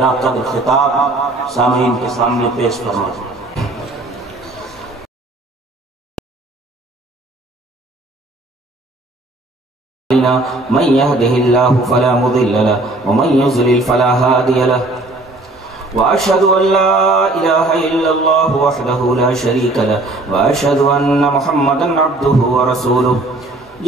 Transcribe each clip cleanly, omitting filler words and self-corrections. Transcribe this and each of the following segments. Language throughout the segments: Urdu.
میرا قدر خطاب سامعین کے سامنے پیش فرمائیں۔ من يهده الله فلا مضل له ومن يضلل فلا هادي له وأشهد أن لا إله إلا الله وحده لا شريك له وأشهد أن محمدا عبده ورسوله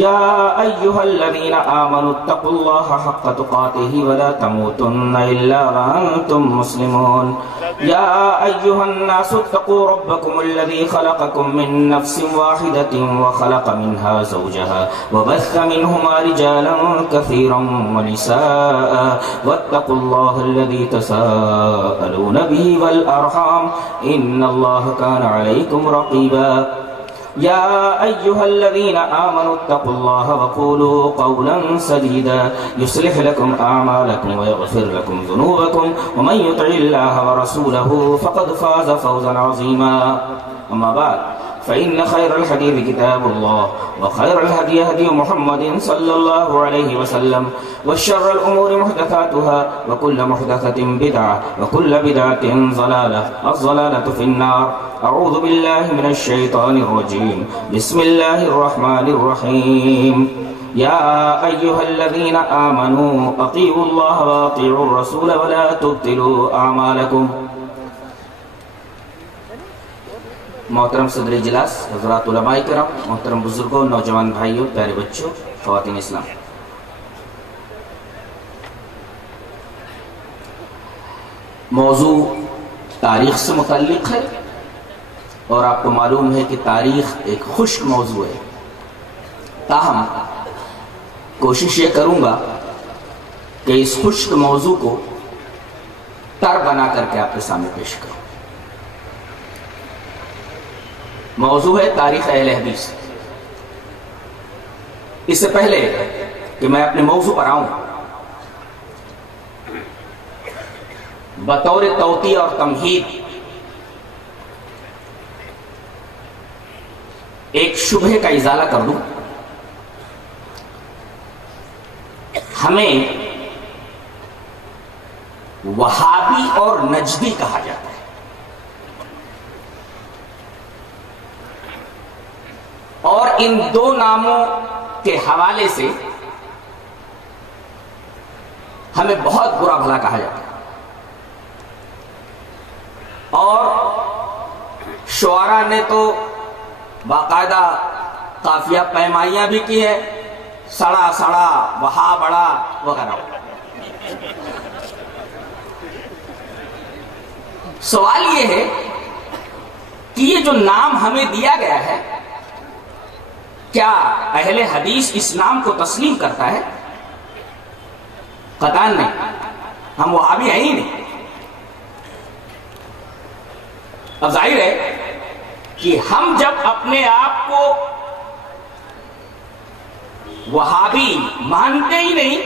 يا أيها الذين آمنوا اتقوا الله حق تقاته ولا تموتن إلا وأنتم مسلمون يا أيها الناس اتقوا ربكم الذي خلقكم من نفس واحدة وخلق منها زوجها وبث منهما رجالا كثيرا ونساء واتقوا الله الذي تساءلون به والأرحام إن الله كان عليكم رقيبا يا أيها الذين آمنوا اتقوا الله وقولوا قولا سديدا يصلح لكم أعمالكم ويغفر لكم ذنوبكم ومن يطع الله ورسوله فقد فاز فوزا عظيما أما بعد فإن خير الحديث كتاب الله وخير الهدي هدي محمد صلى الله عليه وسلم وشر الأمور محدثاتها وكل محدثة بدعة وكل بدعة ضلالة الضلالة في النار أعوذ بالله من الشيطان الرجيم بسم الله الرحمن الرحيم يا أيها الذين آمنوا أطيعوا الله وأطيعوا الرسول ولا تبطلوا أعمالكم۔ محترم صدر اجلاس، حضرات علماء کرام، محترم بزرگوں، نوجوان بھائیوں، پیارے بچوں، خواتین اسلام، موضوع تاریخ سے متعلق ہے اور آپ کو معلوم ہے کہ تاریخ ایک خشک موضوع ہے، تاہم کوشش یہ کروں گا کہ اس خشک موضوع کو تر بنا کر کے آپ کے سامنے پیش کروں۔ موضوع ہے تاریخ اہل حدیث۔ اس سے پہلے کہ میں اپنے موضوع پر آؤں، بطور توطیہ اور تمہید ایک شبہے کا ازالہ کر دوں۔ ہمیں وہابی اور نجدی کہا جاتا ہے۔ اور ان دو ناموں کے حوالے سے ہمیں بہت برا بھلا کہا جاتا ہے، اور شعراء نے تو باقاعدہ قافیہ پیمائیاں بھی کی ہے، سڑا سڑا وہا بڑا وغیرہ۔ سوال یہ ہے کہ یہ جو نام ہمیں دیا گیا ہے، کیا اہل حدیث اس نام کو تسلیم کرتا ہے؟ قطعاً نہیں، ہم وہابی ہیں ہی نہیں۔ اب ظاہر ہے کہ ہم جب اپنے آپ کو وہابی مانتے ہی نہیں،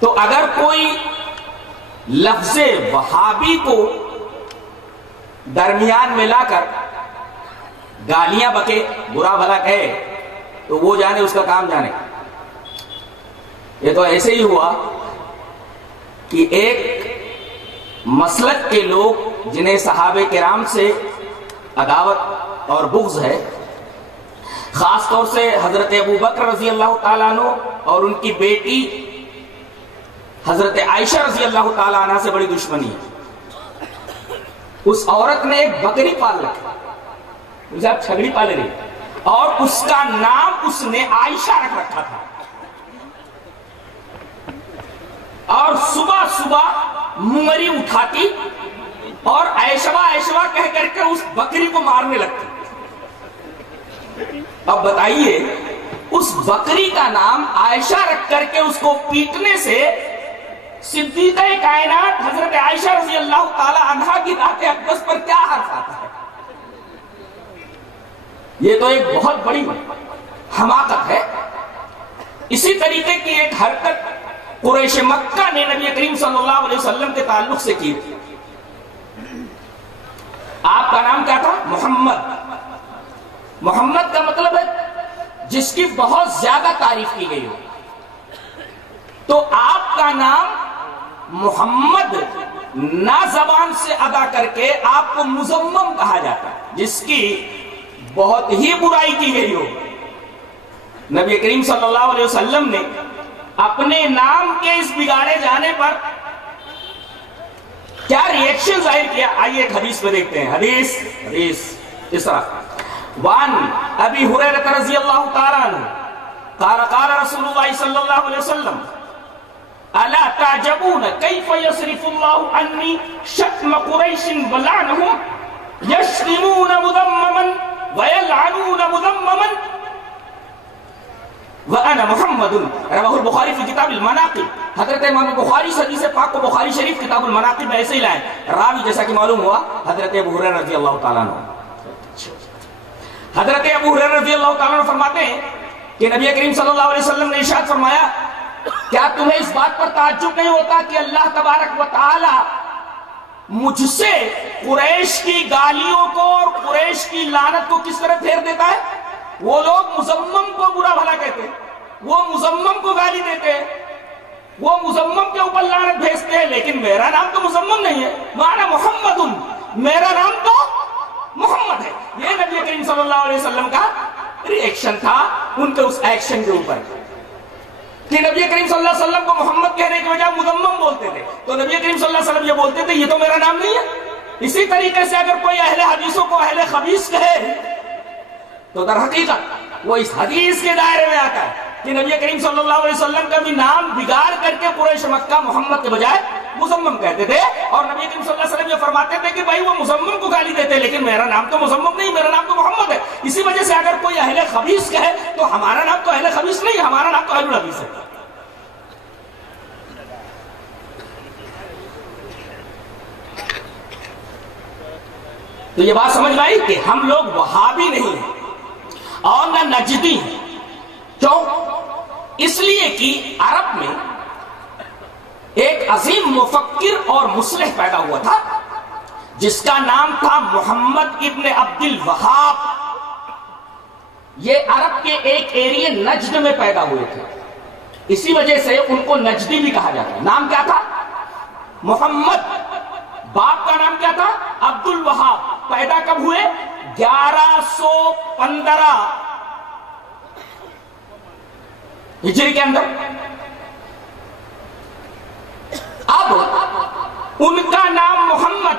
تو اگر کوئی لفظ وہابی کو درمیان میں لا کر گالیاں بکے، برا بھلا کہے، تو وہ جانے، اس کا کام جانے۔ یہ تو ایسے ہی ہوا کہ ایک مسلک کے لوگ جنہیں صحابہ کرام سے عداوت اور بغض ہے، خاص طور سے حضرت ابو بکر رضی اللہ تعالیٰ عنہ اور ان کی بیٹی حضرت عائشہ رضی اللہ تعالیٰ عنہ سے بڑی دشمنی ہے۔ اس عورت نے ایک بکری پال رکھی، آپ چھگڑی پالے رہی، اور اس کا نام اس نے عائشہ رکھ رکھا تھا، اور صبح صبح منگری اٹھاتی اور عائشہ عائشہ کہہ کر کے اس بکری کو مارنے لگتی۔ اب بتائیے، اس بکری کا نام عائشہ رکھ کر کے اس کو پیٹنے سے صدیقہ کائنات حضرت عائشہ رضی اللہ تعالی عنہا کی ذات اقدس پر کیا حرف آتا ہے؟ یہ تو ایک بہت بڑی حماقت ہے۔ اسی طریقے کی ایک حرکت قریش مکہ نے نبی کریم صلی اللہ علیہ وسلم کے تعلق سے کی۔ آپ کا نام کیا تھا؟ محمد۔ محمد کا مطلب ہے جس کی بہت زیادہ تعریف کی گئی ہو۔ تو آپ کا نام محمد نہ زبان سے ادا کر کے آپ کو مزمم کہا جاتا ہے، جس کی بہت ہی برائی کی گئی ہو۔ نبی کریم صلی اللہ علیہ وسلم نے اپنے نام کے اس بگاڑے جانے پر کیا ریئیکشن ظاہر کیا، آئیے ایک حدیث میں دیکھتے ہیں۔ حدیث اس طرح، وان ابی ہریرہ رضی اللہ تعالیٰ عنہ قال قال رسول اللہ صلی اللہ علیہ وسلم الا تعجبون کیف یصرف اللہ عنی شتم قریش ولعنہم یشتمون مذمما ویلعنون مذمما وَأَنَا مُحَمَّدٌ رواہ البخاری فی کتاب المناقب۔ حضرت امام بخاری حدیث پاک کو بخاری شریف کتاب المناقب میں ایسے ہی لائیں، راوی جیسا کہ معلوم ہوا حضرت ابو ہریرہ رضی اللہ تعالیٰ عنہ۔ حضرت ابو ہریرہ رضی اللہ تعالیٰ عنہ فرماتے ہیں کہ نبی کریم صلی اللہ علیہ وسلم نے ارشاد فرمایا، کیا تمہیں اس بات پر تعجب نہیں ہوتا کہ اللہ تبارک و تعالی مجھ سے قریش کی گالیوں کو اور قریش کی لعنت کو کس طرح پھیر دیتا ہے؟ وہ لوگ مزمم کو برا بھلا کہتے ہیں، وہ مزمم کو گالی دیتے ہیں، وہ مزمم کے اوپر لعنت بھیجتے ہیں، لیکن میرا نام تو مزمم نہیں ہے، مانا محمد، میرا نام تو محمد ہے۔ یہ نبی کریم صلی اللہ علیہ وسلم کا ریئیکشن تھا ان کے اس ایکشن کے اوپر کہ نبی کریم صلی اللہ علیہ وسلم کو محمد کہنے کی وجہ مزمم بولتے تھے، تو نبی کریم صلی اللہ علیہ وسلم یہ بولتے تھے یہ تو میرا نام نہیں ہے۔ اسی طریقے سے اگر کوئی اہل حدیثوں کو اہل خبیث کہے تو در حقیقت وہ اس حدیث کے دائرے میں آتا ہے کہ نبی کریم صلی اللہ علیہ وسلم کا بھی نام بگاڑ کر کے قریش مکہ محمد کے بجائے مزمم کہتے تھے، اور نبی کریم صلی اللہ علیہ وسلم یہ فرماتے تھے کہ بھائی وہ مزمم کو گالی دیتے لیکن میرا نام تو مزمم نہیں، میرا نام تو محمد ہے۔ اسی وجہ سے اگر کوئی اہل خبیث کہے تو ہمارا نام تو اہل خبیث نہیں، ہمارا نام تو اہل الحدیث ہے۔ تو یہ بات سمجھ میں آئی کہ ہم لوگ وہابی نہیں ہیں اور نہ نجدی ہیں۔ کیوں؟ اس لیے کہ عرب میں ایک عظیم مفکر اور مصلح پیدا ہوا تھا جس کا نام تھا محمد ابن عبد الوہاب۔ یہ عرب کے ایک ایریے نجد میں پیدا ہوئے تھے، اسی وجہ سے ان کو نجدی بھی کہا جاتا ہے۔ نام کیا تھا؟ محمد۔ باپ کا نام کیا تھا؟ عبد الوہاب۔ پیدا کب ہوئے؟ 1115 ہجری کے اندر۔ اب ان کا نام محمد،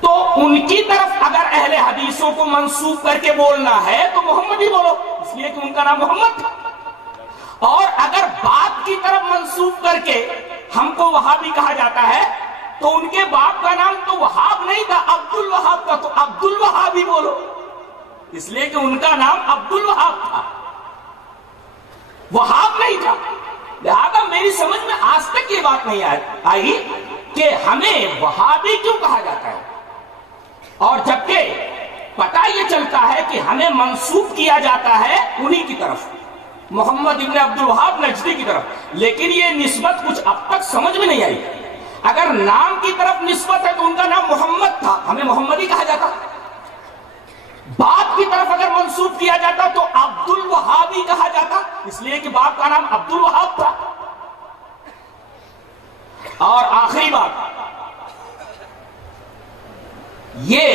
تو ان کی طرف اگر اہل حدیثوں کو منسوب کر کے بولنا ہے تو محمد ہی بولو، اس لیے کہ ان کا نام محمد تھا۔ اور اگر باپ کی طرف منسوب کر کے ہم کو وہابی کہا جاتا ہے تو ان کے باپ کا نام تو وہاب نہیں تھا، عبد الوہاب تھا، تو عبد الوہاب ہی بولو، اس لیے کہ ان کا نام عبد الوہاب تھا، وہاب نہیں تھا۔ لہذا میری سمجھ میں آج تک یہ بات نہیں آئی کہ ہمیں وہابی کیوں کہا جاتا ہے، اور جبکہ پتہ یہ چلتا ہے کہ ہمیں منسوب کیا جاتا ہے انہی کی طرف، محمد ابن عبد الوہاب نجدی کی طرف، لیکن یہ نسبت کچھ اب تک سمجھ میں نہیں آئی۔ اگر نام کی طرف نسبت ہے تو ان کا نام محمد تھا، ہمیں محمد ہی کہا جاتا۔ باپ کی طرف اگر منسوب کیا جاتا تو عبد الوہاب ہی کہا جاتا، اس لیے کہ باپ کا نام عبد الوہاب تھا۔ اور آخری بات، یہ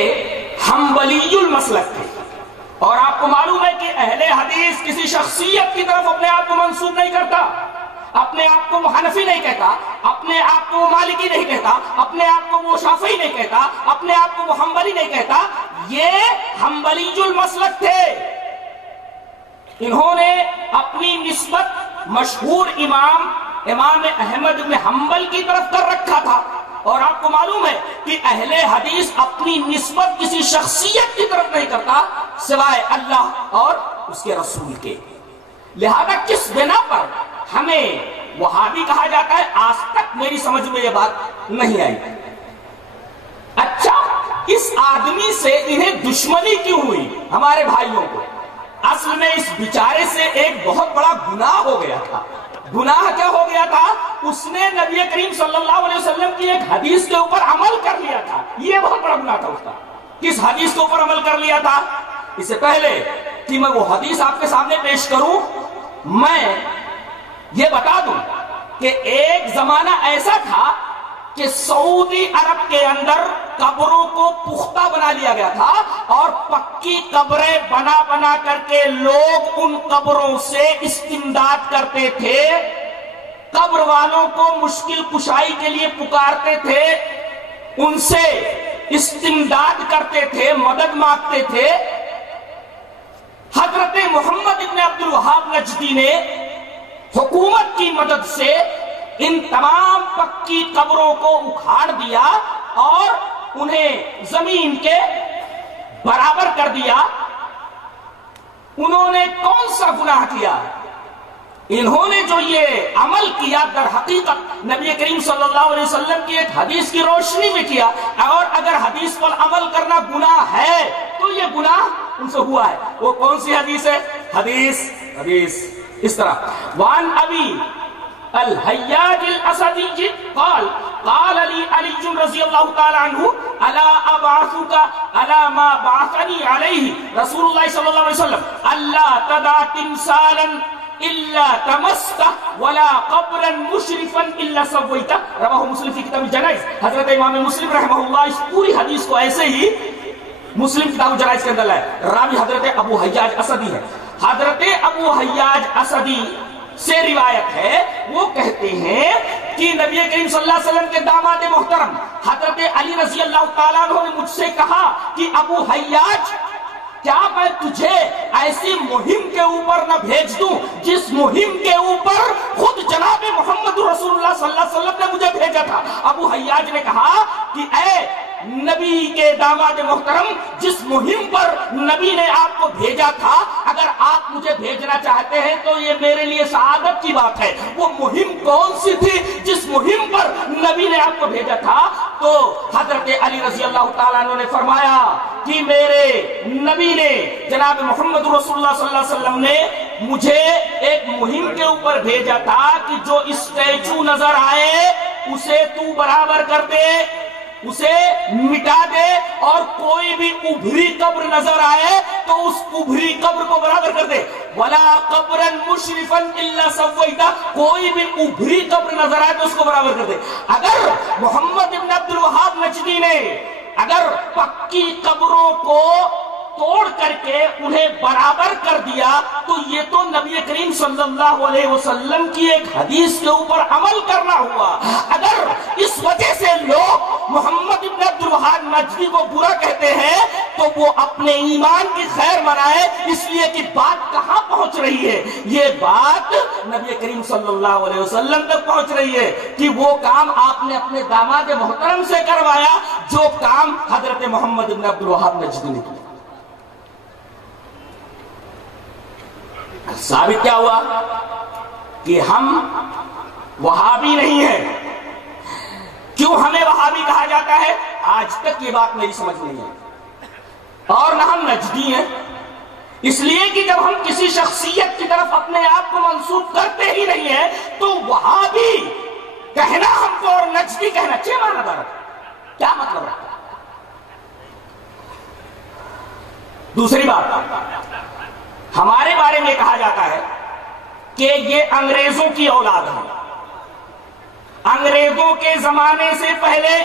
حنبلی المسلک تھے، اور آپ کو معلوم ہے کہ اہل حدیث کسی شخصیت کی طرف اپنے آپ کو منسوب نہیں کرتا، اپنے آپ کو وہ حنفی نہیں کہتا، اپنے آپ کو وہ مالکی نہیں کہتا، اپنے آپ کو وہ شافعی نہیں کہتا، اپنے آپ کو وہ حنبلی نہیں کہتا۔ یہ حنبلی المسلک تھے، انہوں نے اپنی نسبت مشہور امام احمد بن حنبل کی طرف کر رکھا تھا، اور آپ کو معلوم ہے کہ اہل حدیث اپنی نسبت کسی شخصیت کی طرف نہیں کرتا سوائے اللہ اور اس کے رسول کے۔ لہذا کس بنا پر ہمیں وہابی کہا جاتا ہے، آج تک میری سمجھ میں یہ بات نہیں آئی۔ اچھا، اس آدمی سے انہیں دشمنی کیوں ہوئی ہمارے بھائیوں کو؟ اصل میں اس بیچارے سے ایک بہت بڑا گناہ ہو گیا تھا۔ گناہ کیا ہو گیا تھا؟ اس نے نبی کریم صلی اللہ علیہ وسلم کی ایک حدیث کے اوپر عمل کر لیا تھا، یہ بہت بڑا گناہ تھا اس کا۔ کس حدیث کے اوپر عمل کر لیا تھا؟ اس سے پہلے کہ میں وہ حدیث آپ کے سامنے پیش کروں، میں یہ بتا دوں کہ ایک زمانہ ایسا تھا کہ سعودی عرب کے اندر قبروں کو پختہ بنا لیا گیا تھا اور پکی قبریں بنا بنا کر کے لوگ ان قبروں سے استمداد کرتے تھے، قبر والوں کو مشکل کشائی کے لیے پکارتے تھے، ان سے استمداد کرتے تھے، مدد مانگتے تھے۔ حضرت محمد ابن عبد الوہاب نجدی نے حکومت کی مدد سے ان تمام پکی قبروں کو اکھاڑ دیا اور انہیں زمین کے برابر کر دیا۔ انہوں نے کون سا گناہ کیا؟ انہوں نے جو یہ عمل کیا در حقیقت نبی کریم صلی اللہ علیہ وسلم کی ایک حدیث کی روشنی میں کیا، اور اگر حدیث پر عمل کرنا گناہ ہے تو یہ گناہ ان سے ہوا ہے۔ وہ کون سی حدیث ہے؟ حدیث اس طرح وان ابی الحیاج الاسدی قال قال علی رضی اللہ تعالی عنہ الا ابعثک الا ما بعثنی علیہ رسول اللہ صلی اللہ علیہ وسلم اللہ تدع تمثالا الا تمسته ولا قبرا مشرفا الا سويته، رواہ مسلم فی کتاب الجنائز۔ حضرت امام مسلم رحمہ اللہ اس پوری حدیث کو ایسے ہی مسلم کتاب الجنائز کے اندر لائے۔ راوی حضرت ابو حیاج اسدی ہے۔ حضرت ابو حیاج اسدی سے روایت ہے، وہ کہتے ہیں کہ نبی کریم صلی اللہ علیہ وسلم کے داماد محترم حضرت علی رضی اللہ تعالیٰ عنہ نے مجھ سے کہا کہ ابو حیاج، کیا میں تجھے ایسی مہم کے اوپر نہ بھیج دوں جس مہم کے اوپر خود جناب محمد رسول اللہ صلی اللہ علیہ وسلم نے مجھے بھیجا تھا؟ ابو حیاج نے کہا کہ اے نبی کے داماد محترم، جس مہم پر نبی نے آپ کو بھیجا تھا، اگر آپ مجھے بھیجنا چاہتے ہیں تو یہ میرے لیے سعادت کی بات ہے۔ وہ مہم کون سی تھی جس مہم پر نبی نے آپ کو بھیجا تھا؟ تو حضرت علی رضی اللہ تعالیٰ عنہ نے فرمایا کہ میرے نبی نے، جناب محمد رسول اللہ صلی اللہ علیہ وسلم نے مجھے ایک مہم کے اوپر بھیجا تھا کہ جو اسٹیچو نظر آئے اسے تو برابر کر دے، اسے مٹا دے، اور کوئی بھی ابھری قبر نظر آئے تو اس ابھری قبر کو برابر کر دے۔ وَلَا قَبْرًا مُشْرِفًا إِلَّا سَوَّيْتَ، کوئی بھی ابھری قبر نظر آئے تو اس کو برابر کر دے۔ اگر محمد ابن عبد الوہاب نجدی نے اگر پکی قبروں کو توڑ کر کے انہیں برابر کر دیا تو یہ تو نبی کریم صلی اللہ علیہ وسلم کی ایک حدیث کے اوپر عمل کرنا ہوا۔ اگر اس وجہ سے لوگ محمد ابن عبد الوہاب نجدی کو برا کہتے ہیں تو وہ اپنے ایمان کی خیر منائے، اس لیے کہ بات کہاں پہنچ رہی ہے؟ یہ بات نبی کریم صلی اللہ علیہ وسلم تک پہنچ رہی ہے کہ وہ کام آپ نے اپنے داماد محترم سے کروایا جو کام حضرت محمد ابن عبد الوہاب نجدی نے کیا۔ ثابت کیا ہوا کہ ہم وہابی نہیں ہیں۔ کیوں ہمیں وہابی کہا جاتا ہے؟ آج تک یہ بات میری سمجھ نہیں ہے۔ اور نہ ہم نجدی ہیں، اس لیے کہ جب ہم کسی شخصیت کی طرف اپنے آپ کو منسوب کرتے ہی نہیں ہیں تو وہابی کہنا ہم کو اور نجدی کہنا کیا معنی دار ہے؟ کیا مطلب رہتا ہے؟ دوسری بات، ہمارے بارے میں کہا جاتا ہے کہ یہ انگریزوں کی اولاد ہے۔ انگریزوں کے زمانے سے پہلے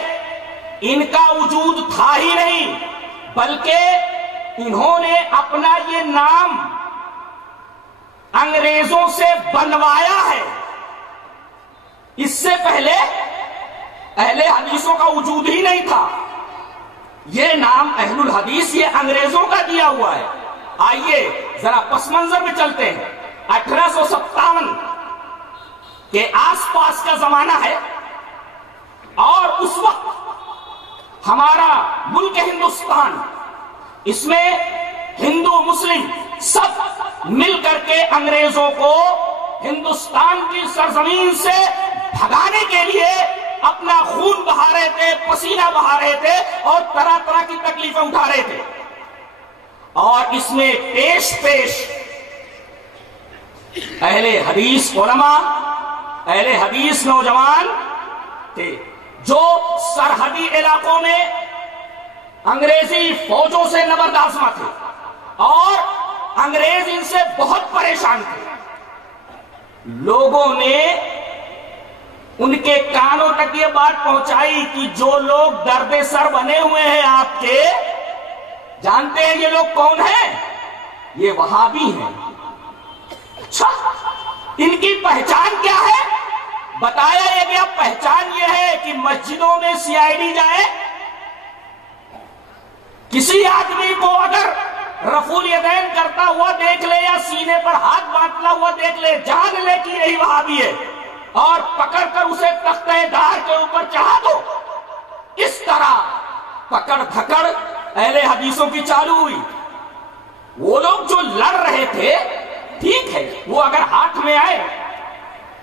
ان کا وجود تھا ہی نہیں، بلکہ انہوں نے اپنا یہ نام انگریزوں سے بنوایا ہے۔ اس سے پہلے اہل حدیثوں کا وجود ہی نہیں تھا۔ یہ نام اہل الحدیث یہ انگریزوں کا دیا ہوا ہے۔ آئیے ذرا پس منظر میں چلتے ہیں۔ 1857 کے آس پاس کا زمانہ ہے، اور اس وقت ہمارا ملک ہندوستان، اس میں ہندو مسلم سب مل کر کے انگریزوں کو ہندوستان کی سرزمین سے بھگانے کے لیے اپنا خون بہا رہے تھے، پسینہ بہا رہے تھے، اور طرح طرح کی تکلیفیں اٹھا رہے تھے۔ اور اس میں پیش اہل حدیث علماء، اہل حدیث نوجوان تھے جو سرحدی علاقوں میں انگریزی فوجوں سے نبرد آزما تھے، اور انگریز ان سے بہت پریشان تھے۔ لوگوں نے ان کے کانوں تک یہ بات پہنچائی کہ جو لوگ درد سر بنے ہوئے ہیں آپ کے، جانتے ہیں یہ لوگ کون ہیں؟ یہ وہابی ہیں۔ اچھا، ان کی پہچان کیا ہے؟ بتایا یہ گیا پہچان یہ ہے کہ مسجدوں میں CID جائے، کسی آدمی کو اگر رفع الیدین کرتا ہوا دیکھ لے یا سینے پر ہاتھ باندھتا ہوا دیکھ لے، جان لے کہ یہی وہابی ہے، اور پکڑ کر اسے تختہ دار کے اوپر چڑھا دو۔ اس طرح پکڑ دھکڑ اہل حدیثوں کی چالو ہوئی۔ وہ لوگ جو لڑ رہے تھے، ٹھیک ہے، وہ اگر ہاتھ میں آئے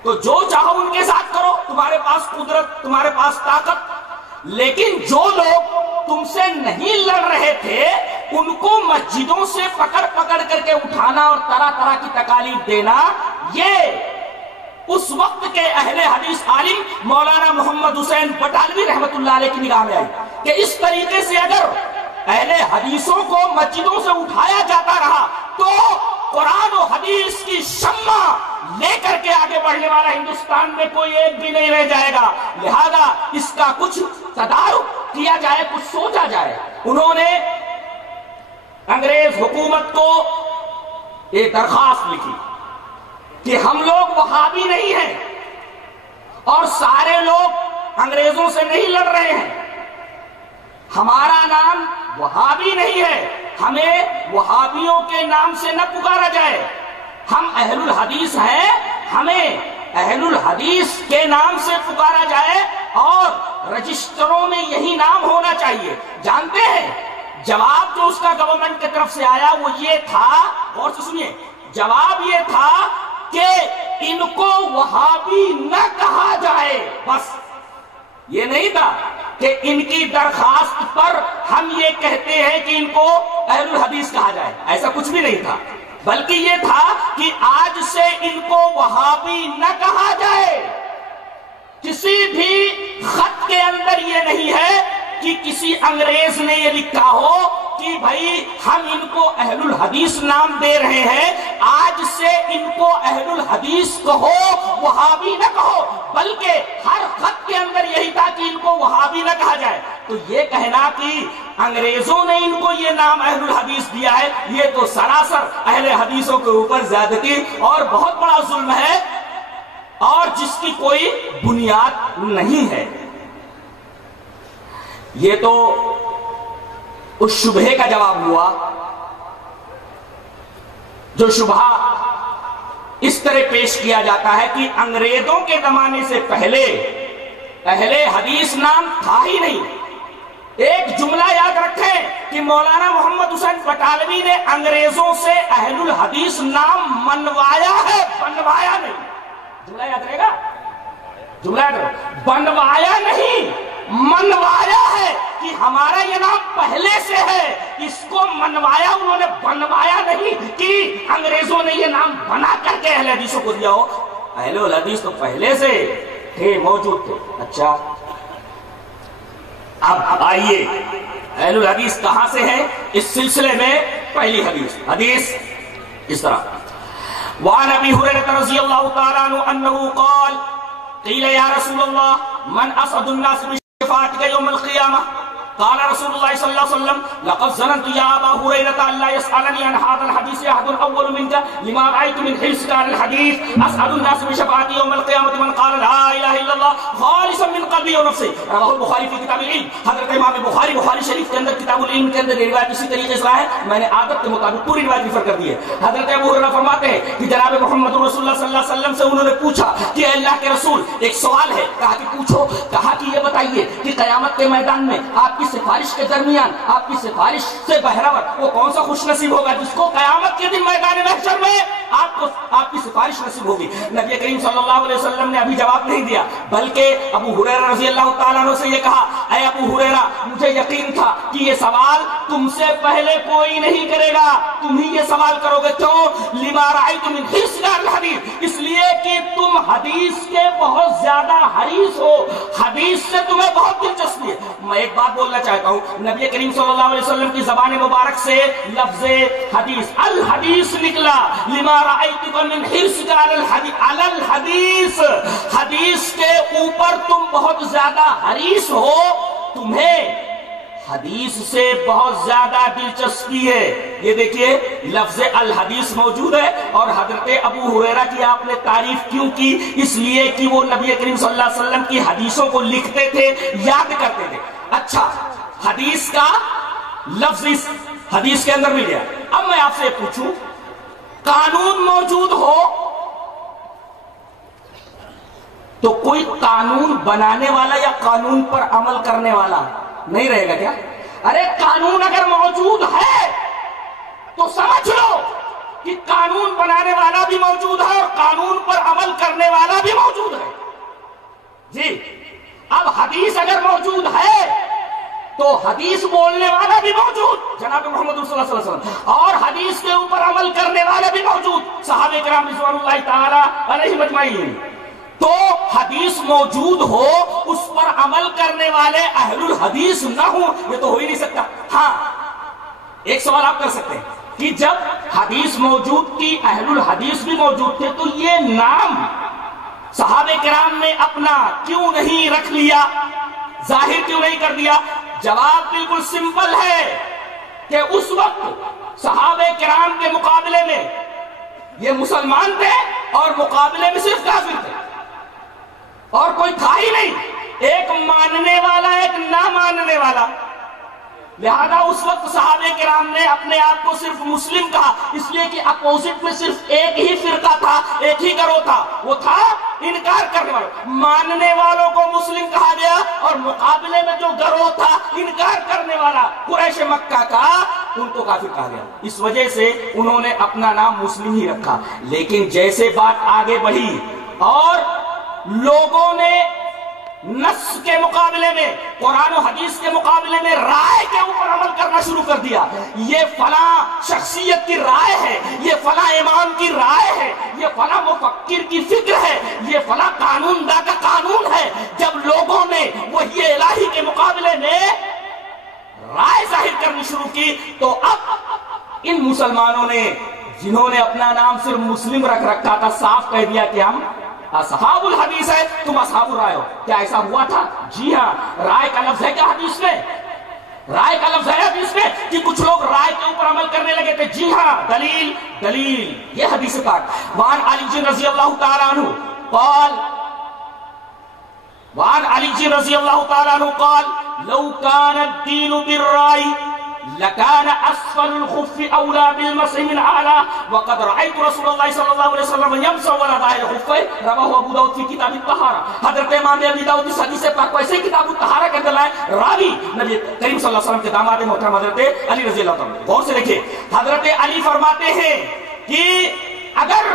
تو جو چاہو ان کے ساتھ کرو، تمہارے پاس قدرت، تمہارے پاس طاقت، لیکن جو لوگ تم سے نہیں لڑ رہے تھے ان کو مسجدوں سے پکڑ پکڑ کر کے اٹھانا اور طرح طرح کی تکالیف دینا، یہ اس وقت کے اہل حدیث عالم مولانا محمد حسین بٹالوی رحمت اللہ علیہ کی نگاہ میں آئی کہ اس طریقے سے اگر اہل حدیثوں کو مسجدوں سے اٹھایا جاتا رہا تو قرآن و حدیث کی شمع لے کر کے آگے بڑھنے والا ہندوستان میں کوئی ایک بھی نہیں رہ جائے گا، لہذا اس کا کچھ تدارک کیا جائے، کچھ سوچا جائے۔ انہوں نے انگریز حکومت کو ایک درخواست لکھی کہ ہم لوگ وہابی نہیں ہیں اور سارے لوگ انگریزوں سے نہیں لڑ رہے ہیں، ہمارا نام وہابی نہیں ہے، ہمیں وہابیوں کے نام سے نہ پکارا جائے، ہم اہل الحدیث ہیں، ہمیں اہل الحدیث کے نام سے پکارا جائے اور رجسٹروں میں یہی نام ہونا چاہیے۔ جانتے ہیں جواب جو اس کا گورنمنٹ کی طرف سے آیا وہ یہ تھا، غور سے سنیے، جواب یہ تھا کہ ان کو وہابی نہ کہا جائے، بس یہ نہیں تھا کہ ان کی درخواست پر ہم یہ کہتے ہیں کہ ان کو اہل الحدیث کہا جائے، ایسا کچھ بھی نہیں تھا، بلکہ یہ تھا کہ آج سے ان کو وہابی نہ کہا جائے۔ کسی بھی خط کے اندر یہ نہیں ہے کہ کسی انگریز نے یہ لکھا ہو کہ بھائی ہم ان کو اہل الحدیث نام دے رہے ہیں، آج سے ان کو اہل الحدیث کہو، وہابی نہ کہو، بلکہ ہر خط کے اندر یہی تھا کہ ان کو وہابی نہ کہا جائے۔ تو یہ کہنا کہ انگریزوں نے ان کو یہ نام اہل الحدیث دیا ہے، یہ تو سراسر اہل حدیثوں کے اوپر زیادتی اور بہت بڑا ظلم ہے اور جس کی کوئی بنیاد نہیں ہے۔ یہ تو اس شبہے کا جواب ہوا جو شبہ اس طرح پیش کیا جاتا ہے کہ انگریزوں کے زمانے سے پہلے اہل حدیث نام تھا ہی نہیں۔ ایک جملہ یاد رکھیں کہ مولانا محمد حسین بٹالوی نے انگریزوں سے اہل الحدیث نام منوایا ہے، بنوایا نہیں۔ جملہ یاد رہے گا، جملہ یاد رہے گا، بنوایا نہیں، منوایا ہے کہ ہمارا یہ نام پہلے سے ہے، اس کو منوایا، انہوں نے بنوایا نہیں کہ انگریزوں نے یہ نام بنا کر کے اہل حدیثوں کو دیا ہو۔ اہل الحدیث تو پہلے سے تھے، موجود تھے۔ اچھا، اب آئیے اہل الحدیث کہاں سے ہیں اس سلسلے میں۔ پہلی حدیث اس طرح، وعن ابی ہریرہ رضی اللہ تعالی عنہ انہ قال قیل یا رسول اللہ من اسعد الناس بشفاعتک یوم القیامہ قال رسول اللہ صلی اللہ علیہ وسلم لقد ظننت یا ابا ہریرہ ان لا يسألنی عن هذا الحديث احد اول منك لما رأيت من حرصك على الحديث اسعد الناس بشفاعتي يوم القيامة من قال لا اله الا الله خالصا من قلبه ونفسه۔ رواه البخاری فی کتاب العلم۔ حضرت امام بخاری شریف کے اندر کتاب العلم کے اندر روایت اسی طریقے سے ہے، میں نے عادت کے مطابق پوری روایت ریفر کر دی ہے۔ حضرت ابو ہریرہ فرماتے ہیں کہ جناب محمد رسول اللہ صلی اللہ علیہ وسلم سے انہوں نے پوچھا کہ اللہ کے رسول ایک سوال ہے، کہا کہ پوچھو، کہا کہ یہ بتائیے کہ قیامت کے میدان میں آپ کی سفارش کے درمیان، آپ کی سفارش سے بہرور وہ کون سا خوش نصیب ہوگا جس کو قیامت کے دن میدان محشر میں آپ کی سفارش نصیب ہوگی۔ نبی کریم صلی اللہ علیہ وسلم نے ابھی جواب نہیں دیا، بلکہ ابو ہریرہ رضی اللہ تعالیٰ عنہ سے یہ کہا، اے ابو ہریرہ مجھے یقین تھا کہ یہ سوال تم سے پہلے کوئی نہیں کرے گا، تم ہی یہ سوال کرو گے۔ کیوں؟ لما رأیت من حرصک علی الحدیث، اس لیے کہ تم حدیث کے بہت زیادہ حریص ہو، حدیث سے تمہیں بہت دلچسپی ہے۔ میں ایک بات بولنا چاہتا ہوں، نبی کریم صلی اللہ علیہ وسلم کی زبان مبارک سے لفظ حدیث الحدیث نکلا، لما رأیتک من حرصک علی الحدیث، حدیث کے اوپر تم بہت زیادہ حریص ہو، تمہیں حدیث سے بہت زیادہ دلچسپی ہے۔ یہ دیکھیے لفظ الحدیث موجود ہے، اور حضرت ابو ہریرہ کی آپ نے تعریف کیوں کی؟ اس لیے کہ وہ نبی کریم صلی اللہ علیہ وسلم کی حدیثوں کو لکھتے تھے، یاد کرتے تھے۔ اچھا، حدیث کا لفظ اس حدیث کے اندر مل گیا۔ اب میں آپ سے پوچھوں، قانون موجود ہو تو کوئی قانون بنانے والا یا قانون پر عمل کرنے والا نہیں رہے گا کیا؟ ارے قانون اگر موجود ہے تو سمجھ لو کہ قانون بنانے والا بھی موجود ہے اور قانون پر عمل کرنے والا بھی موجود ہے۔ جی، اب حدیث اگر موجود ہے تو حدیث بولنے والا بھی موجود جناب محمد صلی اللہ علیہ وسلم، اور حدیث کے اوپر عمل کرنے والا بھی موجود صحابہ کرام رضوان اللہ تعالی علیہم اجمعین۔ تو حدیث موجود ہو، اس پر عمل کرنے والے اہل الحدیث نہ ہوں، یہ تو ہو ہی نہیں سکتا۔ ہاں، ایک سوال آپ کر سکتے ہیں کہ جب حدیث موجود تھی، اہل الحدیث بھی موجود تھے، تو یہ نام صحابہ کرام نے اپنا کیوں نہیں رکھ لیا، ظاہر کیوں نہیں کر دیا؟ جواب بالکل سمپل ہے کہ اس وقت صحابہ کرام کے مقابلے میں یہ مسلمان تھے اور مقابلے میں صرف کافر تھے، اور کوئی تھا ہی نہیں، ایک ماننے والا ایک نہ ماننے والا۔ لہذا اس وقت صحابہ کرام نے اپنے آپ کو صرف مسلم کہا، اس لیے کہ اپوزٹ میں صرف ایک ہی فرقہ تھا، ایک ہی گروہ تھا، وہ تھا انکار کرنے والوں۔ ماننے والوں کو مسلم کہا گیا، اور مقابلے میں جو گروہ تھا انکار کرنے والا قریش مکہ کا، ان کو کافر کہا گیا۔ اس وجہ سے انہوں نے اپنا نام مسلم ہی رکھا۔ لیکن جیسے بات آگے بڑھی اور لوگوں نے نص کے مقابلے میں، قرآن و حدیث کے مقابلے میں رائے کے اوپر عمل کرنا شروع کر دیا، یہ فلاں شخصیت کی رائے ہے، یہ فلاں امام کی رائے ہے، یہ فلاں مفکر کی فکر ہے، یہ فلاں قانون دا کا قانون ہے، جب لوگوں نے وحی الہی کے مقابلے میں رائے ظاہر کرنی شروع کی، تو اب ان مسلمانوں نے، جنہوں نے اپنا نام صرف مسلم رکھ رکھا تھا، صاف کہہ دیا کہ ہم اصحاب الحدیث ہے، تم اصحاب الرائے ہو۔ کیا ایسا ہوا تھا؟ جی ہاں، رائے کا لفظ ہے کیا حدیث میں؟ رائے کا لفظ ہے حدیث میں کہ کچھ لوگ رائے کے اوپر عمل کرنے لگے تھے۔ جی ہاں، دلیل یہ حدیث پاک۔ وعن علی رضی اللہ تعالیٰ عنہ قال، وعن علی رضی اللہ تعالیٰ عنہ قال لو كان الدین بالرائے لكان اسفل الخف اولى بالمسح من اعلى وقد رايت رسول الله صلى الله عليه وسلم يمسح ولا ظاهر الخفين رواه ابو داؤد في كتاب الطهارة۔ حضرت امام ابی داؤد اس حدیث پاک کو ایسے کتاب الطہارہ کے اندر لائے، راوی نبی کریم صلی اللہ علیہ وسلم کے داماد محترم حضرت علی رضی اللہ عنہ۔ غور سے دیکھیں، حضرت علی فرماتے ہیں کہ اگر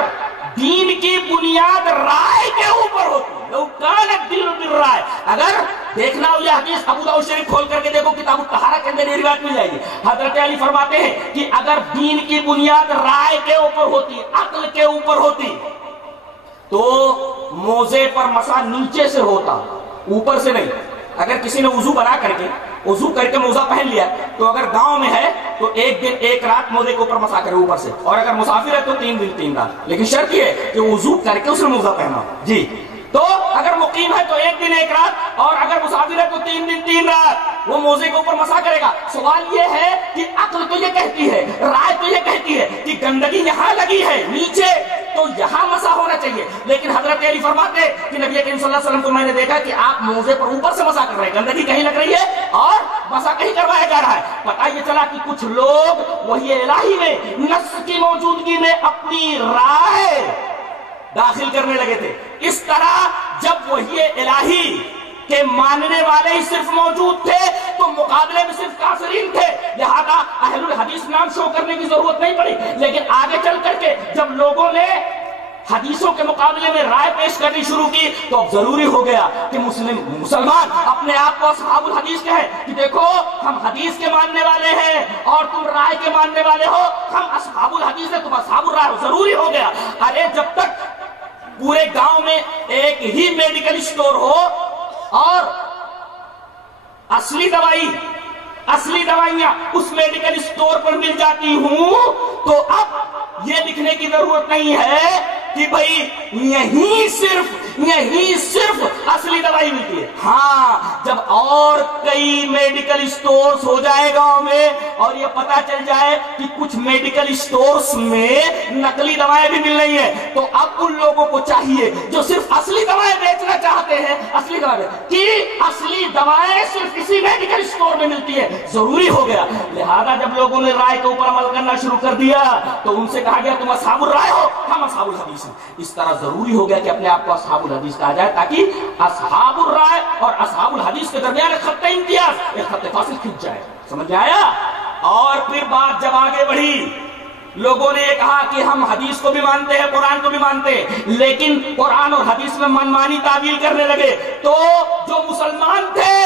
دین کی بنیاد رائے کے اوپر ہوتی، لو کان الدین بالرائے، اگر دیکھنا ہو یہ حدیث ابو داؤد شریف کھول کر کے دیکھو، کتاب الطہارہ کے اندر یہ روایت مل جائے گی۔ حضرت علی فرماتے ہیں کہ اگر دین کی بنیاد رائے کے اوپر ہوتی، عقل کے اوپر ہوتی، تو موزے پر مسح نیچے سے ہوتا، اوپر سے نہیں۔ اگر کسی نے وضو بنا کر کے موزہ پہن لیا، تو اگر گاؤں میں ہے تو ایک دن ایک رات موزے کے اوپر مسح کرے اوپر سے، اور اگر مسافر ہے تو 3 دن 3 رات۔ لیکن شرط یہ ہے کہ وضو کر کے اس نے موزہ پہنا۔ جی، تو اگر مقیم ہے تو 1 دن 1 رات، اور اگر مسافر ہے تو 3 دن 3 رات وہ موزے کے اوپر مسح کرے گا۔ سوال یہ ہے کہ عقل تو یہ کہتی ہے، رائے تو یہ کہتی ہے کہ گندگی یہاں لگی ہے نیچے، تو یہاں مسح ہونا چاہیے، لیکن حضرت علی فرماتے کہ نبی کریم صلی اللہ علیہ وسلم کو میں نے دیکھا کہ آپ موزے پر اوپر سے مسح کر رہے ہیں، گندگی کہیں لگ رہی ہے اور مسح کہیں کروایا جا رہا ہے۔ پتہ یہ چلا کہ کچھ لوگ وحی الہی میں، نص کی موجودگی میں اپنی رائے داخل کرنے لگے تھے۔ اس طرح جب وحی الہی کہ ماننے والے ہی صرف موجود تھے تو مقابلے میں صرف کافرین تھے، لہذا اہل الحدیث نام شو کرنے کی ضرورت نہیں پڑی۔ لیکن آگے چل کر کے جب لوگوں نے حدیثوں کے مقابلے میں رائے پیش کرنی شروع کی، تو اب ضروری ہو گیا کہ مسلمان اپنے آپ کو اصحاب الحدیث کہیں کہ دیکھو ہم حدیث کے ماننے والے ہیں اور تم رائے کے ماننے والے ہو، ہم اصحاب الحدیث ہیں، تم اصحاب الرائے ہو۔ ضروری ہو گیا۔ ارے جب تک پورے گاؤں میں ایک ہی میڈیکل اسٹور ہو اور اصلی دوائیاں اس میڈیکل اسٹور پر مل جاتی ہوں، تو اب یہ لکھنے کی ضرورت نہیں ہے کہ بھئی یہیں صرف اصلی دوائی ملتی ہے۔ ہاں، جب اور کئی میڈیکل اسٹورز ہو جائے گاؤں میں اور یہ پتا چل جائے کہ کچھ میڈیکل اسٹورز میں نقلی دوائیں بھی مل رہی ہیں، تو اب ان لوگوں کو چاہیے جو صرف اصلی دوائیں بیچنا چاہتے ہیں، اصلی دوائیں صرف اسی میڈیکل اسٹور میں ملتی ہے، ضروری ہو گیا۔ لہذا جب لوگوں نے رائے کے اوپر عمل کرنا شروع کر دیا تو ان سے کہا گیا تم اصحاب الرائے ہو، ہم اصحاب الحدیث ہیں۔ اس طرح ضروری ہو گیا کہ اپنے آپ کو اصحاب الحدیث کہا جائے، تاکہ اصحاب الرائے اور اصحاب الحدیث کے درمیان ایک خط امتیاز، ایک خط فاصل کھنچ جائے۔ سمجھ میں آیا؟ اور پھر بات جب آگے بڑھی، لوگوں نے یہ کہا کہ ہم حدیث کو بھی مانتے ہیں، قرآن کو بھی مانتے ہیں، لیکن قرآن اور حدیث میں منمانی تعویل کرنے لگے، تو جو مسلمان تھے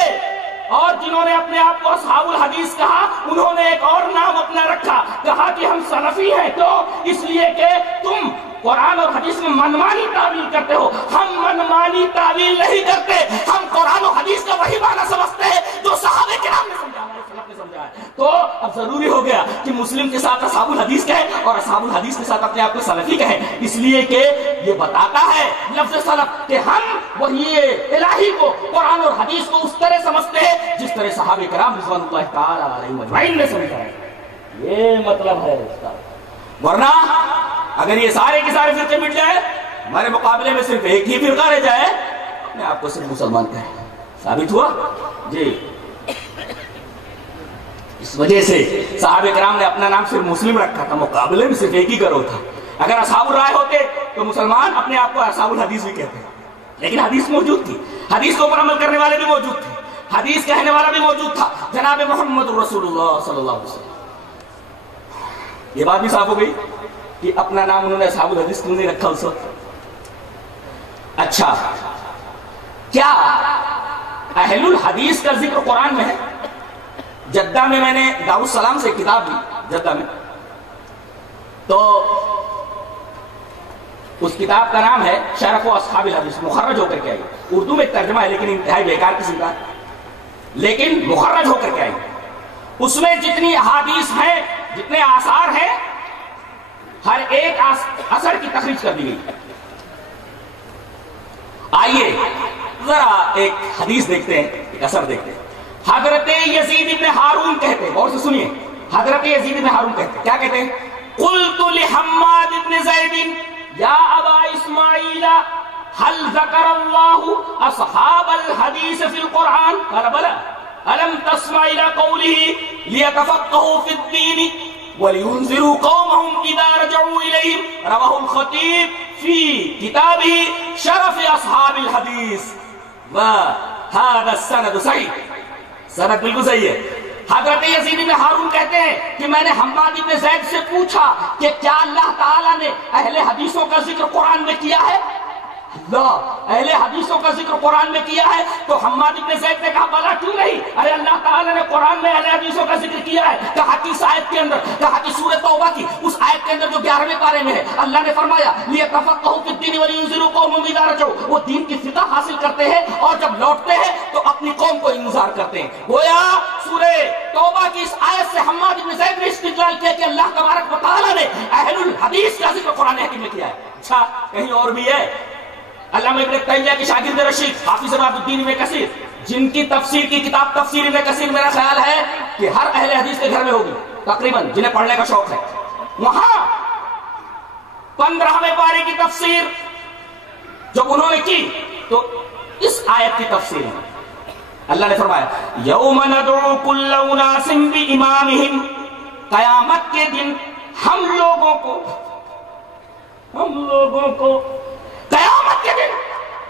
اور جنہوں نے اپنے آپ کو اصحاب الحدیث کہا، انہوں نے ایک اور نام اپنا رکھا، کہا کہ ہم سلفی ہیں۔ کیوں؟ اس لیے کہ تم قرآن اور حدیث میں منمانی تعویل کرتے ہو، ہم منمانی تعویل نہیں کرتے، ہم قرآن اور حدیث کا وہی معنی سمجھتے ہیں جو صحابہ کرام نے سمجھا ہے، سلف نے سمجھا ہے۔ تو اب ضروری ہو گیا کہ مسلم کے ساتھ اصحاب الحدیث کہیں اور اصحاب الحدیث کے ساتھ اپنے آپ کو سلفی کہیں، اس لیے کہ یہ بتاتا ہے لفظ سلف کہ ہم وہی الہی کو، قرآن اور حدیث کو اس طرح سمجھتے ہیں جس طرح صحابہ کرام رضوان اللہ تعالی علیہم اجمعین نے سمجھا ہے۔ یہ مطلب ہے اس کا۔ ورنہ اگر یہ سارے کے سارے فرقے مٹ جائے، ہمارے مقابلے میں صرف ایک ہی فرقہ رہ جائے، اپنے آپ کو صرف مسلمان کہیں، ثابت ہوا؟ جی، اس وجہ سے صحابہ کرام نے اپنا نام صرف مسلم رکھا تھا، مقابلے میں صرف ایک ہی گروہ تھا۔ اگر اصحاب الرائے ہوتے تو مسلمان اپنے آپ کو اصحاب الحدیث بھی کہتے ہیں، لیکن حدیث موجود تھی، حدیث کے اوپر عمل کرنے والے بھی موجود تھے، حدیث کہنے والا بھی موجود تھا، جناب محمد رسول اللہ صلی اللہ علیہ وسلم۔ یہ بات بھی صاف ہو گئی کہ اپنا نام انہوں نے اصحاب الحدیث کیوں نہیں رکھا اس وقت۔ اچھا، کیا اہل الحدیث کا ذکر قرآن میں ہے؟ جدہ میں میں نے دارالسلام سے کتاب لی، جدہ میں، تو اس کتاب کا نام ہے شرف و اصحاب الحدیث، مخرج ہو کر کے آئی، اردو میں ایک ترجمہ ہے لیکن انتہائی بیکار قسم کا، لیکن مخرج ہو کر کے آئی۔ اس میں جتنی احادیث ہیں، جتنے آثار ہیں، ہر ایک اثر کی تخریج کر دی گئی۔ آئیے ذرا ایک حدیث دیکھتے ہیں، ایک اثر دیکھتے ہیں۔ حضرت یزید ابن ہارون کہتے ہیں، اور سے سنیے، حضرت یزید ابن ہارون کہتے ہیں، کیا کہتے ہیں؟ قلت لحماد ابن زید یا ابا اسماعیل هل ذکر اللہ اصحاب الحدیث فی القرآن؟ قال بلا ألم تسمع إلى قوله ليتفقهوا في الدين ولينذروا قومهم إذا رجعوا إليهم؟ رواه الخطيب في كتابه شرف أصحاب الحديث، وهذا السند صحيح، سند بالکل صحیح ہے۔ حضرت یزید بن ہارون کہتے ہیں کہ میں نے حماد بن زید سے پوچھا کہ کیا اللہ تعالیٰ نے اہل حدیثوں کا ذکر قرآن میں کیا ہے؟ اللہ، اہل حدیثوں کا ذکر قرآن میں کیا ہے؟ تو حماد بن زید نے کہا بلا کیوں نہیں، ارے اللہ تعالیٰ نے قرآن میں اہل حدیثوں کا ذکر کیا ہے۔ کہا کہ اس آیت کے اندر، کہا کہ سورہ توبہ کی اس آیت کے اندر جو 11ویں پارے میں ہے، اللہ نے فرمایا لیتفقہوا فی الدین ولینذروا قومهم اذا رجعوا، وہ دین کی فقہ حاصل کرتے ہیں اور جب لوٹتے ہیں تو اپنی قوم کو انذار کرتے ہیں۔ گویا سورہ توبہ کی اس آیت سے حماد بن زید نے استدلال کیا کہ اللہ تبارک و تعالیٰ نے اہل الحدیث کا ذکر قرآن حکیم میں کیا ہے۔ اچھا، کہیں اور بھی ہے؟ علامہ ابن تیمیہ کے شاگرد رشید حافظ باب الدین ابن کثیر، جن کی تفسیر کی کتاب تفسیر ابن کثیر میرا خیال ہے کہ ہر اہل حدیث کے گھر میں ہوگی تقریباً، جنہیں پڑھنے کا شوق ہے، وہاں 15ویں پارے کی تفسیر جب انہوں نے کی تو اس آیت کی تفسیر ہے، اللہ نے فرمایا یوم ندعو کل اناس بامامہم، قیامت کے دن ہم لوگوں کو قیامت کے دن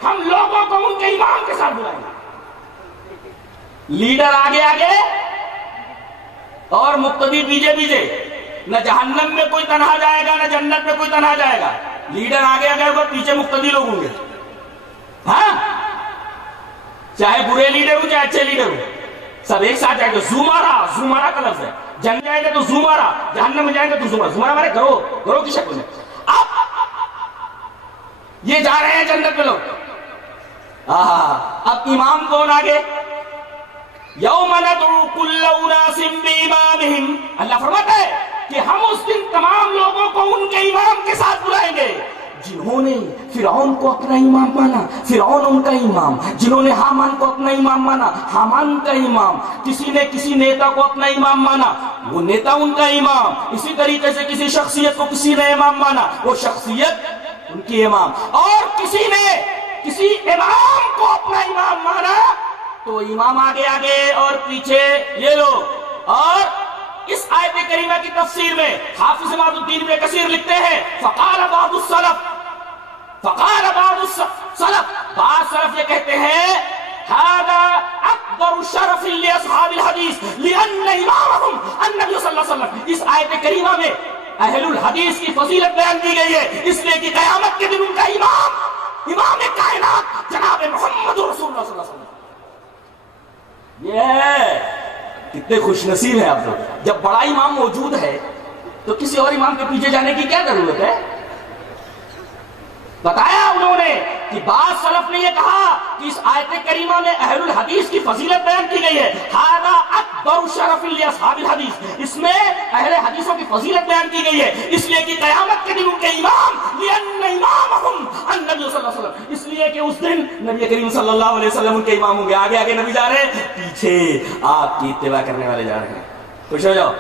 ہم لوگوں کو ان کے امام کے ساتھ بلائیں گے، لیڈر آگے آگے اور مقتدی پیچھے، نہ جہنم میں کوئی تنہا جائے گا نہ جنت میں کوئی تنہا جائے گا، لیڈر آگے آگے ہوگا، پیچھے مقتدی لوگ ہوں گے، ہاں، چاہے برے لیڈر ہوں چاہے اچھے لیڈر ہوں، سب ایک ساتھ جائیں گے۔ زمرہ کا لفظ ہے، جنت جائیں گے تو زمرہ، جہنم میں جائیں گے تو زمرہ مارے گروہ کی شکل میں۔ اب یہ جا رہے ہیں جنت میں لوگ۔ اب امام کون آگے؟ یوم ندعو کل اناس بامامہم، اللہ فرماتا ہے کہ ہم اس دن تمام لوگوں کو ان کے امام کے ساتھ بلائیں گے۔ جنہوں نے فرعون کو اپنا امام مانا، فرعون ان کا امام، جنہوں نے حامان کو اپنا امام مانا، حامان کا امام، کسی نے کسی نیتا کو اپنا امام مانا، وہ نیتا ان کا امام، اسی طریقے سے کسی شخصیت کو کسی نے امام مانا، وہ شخصیت ان کی امام، اور کسی نے کسی امام کو اپنا امام مانا تو امام آگے آگے اور پیچھے یہ لوگ۔ اور اس آیت کریمہ کی تفسیر میں حافظ اماد الدین ابن کثیر لکھتے ہیں فقال بعض السلف، بعض سلف یہ کہتے ہیں هذا اکبر شرف لاصحاب الحدیث لان امامهم النبی صلی اللہ علیہ وسلم۔ اس آیت کریمہ میں اہل الحدیث کی فضیلت بیان کی گئی ہے، اس لیے کہ قیامت کے دن ان کا امام کائنات جناب محمد رسول اللہ صلی اللہ علیہ وسلم۔ یہ ہے کتنے خوش نصیب ہیں آپ لوگ، جب بڑا امام موجود ہے تو کسی اور امام کے پیچھے جانے کی کیا ضرورت ہے؟ بتایا انہوں نے کہ بعض سلف نے یہ کہا کہ اس آیت کریمہ میں اہل الحدیث کی فضیلت بیان کی گئی ہے، ھذا اکبر شرف لاصحاب الحدیث، اس میں اہل حدیثوں کی فضیلت بیان کی گئی ہے اس لیے کہ قیامت کے دن ان کے امام لأن امامہم النبی صلی اللہ علیہ وسلم، اس لیے کہ اس دن نبی کریم صلی اللہ علیہ وسلم ان کے امام ہوں گے۔ آگے آگے نبی جا رہے ہیں، پیچھے آپ کی اتباع کرنے والے جا رہے ہیں۔ خوش ہو جاؤ۔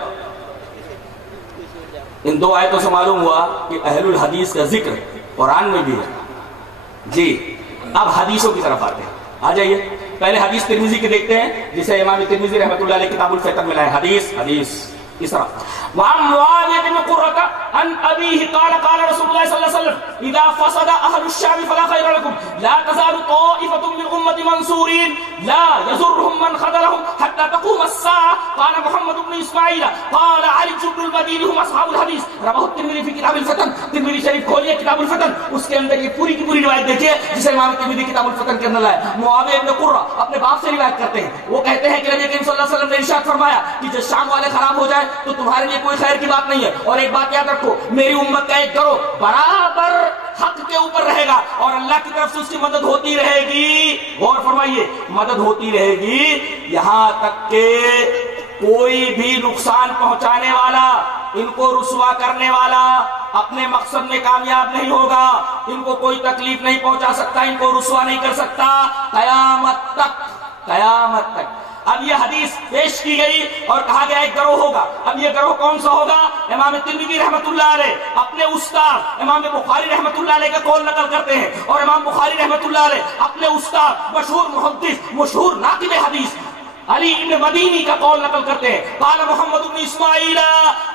ان دو آیتوں سے معلوم ہوا کہ اہل الحدیث کا ذکر قرآن میں بھی ہے۔ جی اب حدیثوں کی طرف آتے ہیں، آ جائیے۔ پہلے حدیث ترمذی کے دیکھتے ہیں جسے امام ترمذی رحمۃ اللہ علیہ کتاب الفتن میں لائے۔ حدیث اس طرح وعن معاویہ بن قرۃ عن ابیہ قال قال رسول اللہ صلی اللہ علیہ وسلم اذا فسد اہل الشام فلا خیر لكم لا تزال طائفة من امتی منصورین لا يضرهم من خذلهم حتى تقوم الساعة قال محمد بن اسماعیل قال علی بن المدینی هم اصحاب الحدیث رواہ الترمذی فی کتاب الفتن۔ ترمذی شریف کھولیے کتاب الفتن، اس کے اندر یہ پوری کی پوری روایت دیکھیے جسے امام ترمذی کتاب الفتن کے اندر لائے۔ معاویہ بن قرۃ اپنے باپ سے روایت کرتے ہیں، وہ کہتے ہیں کہ نبی کریم صلی اللہ علیہ وسلم نے ارشاد فرمایا کہ جب شام والے خراب ہو جائے تو تمہارے لیے کوئی خیر کی بات نہیں ہے، اور ایک بات یاد رکھو میری امت کا ایک گروہ برابر حق کے اوپر رہے گا اور اللہ کی طرف سے اس کی مدد ہوتی رہے گی۔ غور فرمائیے، مدد ہوتی رہے گی یہاں تک کہ کوئی بھی نقصان پہنچانے والا، ان کو رسوا کرنے والا اپنے مقصد میں کامیاب نہیں ہوگا، ان کو کوئی تکلیف نہیں پہنچا سکتا، ان کو رسوا نہیں کر سکتا قیامت تک۔ اب یہ حدیث پیش کی گئی اور کہا گیا ایک گروہ ہوگا۔ اب یہ گروہ کون سا ہوگا؟ امام ترمذی رحمۃ اللہ علیہ اپنے استاد امام بخاری رحمۃ اللہ علیہ کا قول نقل کرتے ہیں، اور امام بخاری رحمۃ اللہ علیہ اپنے استاد مشہور محدث مشہور ناقد حدیث علی ابن مدینی کا قول نقل کرتے ہیں۔ قال محمد بن اسماعیل،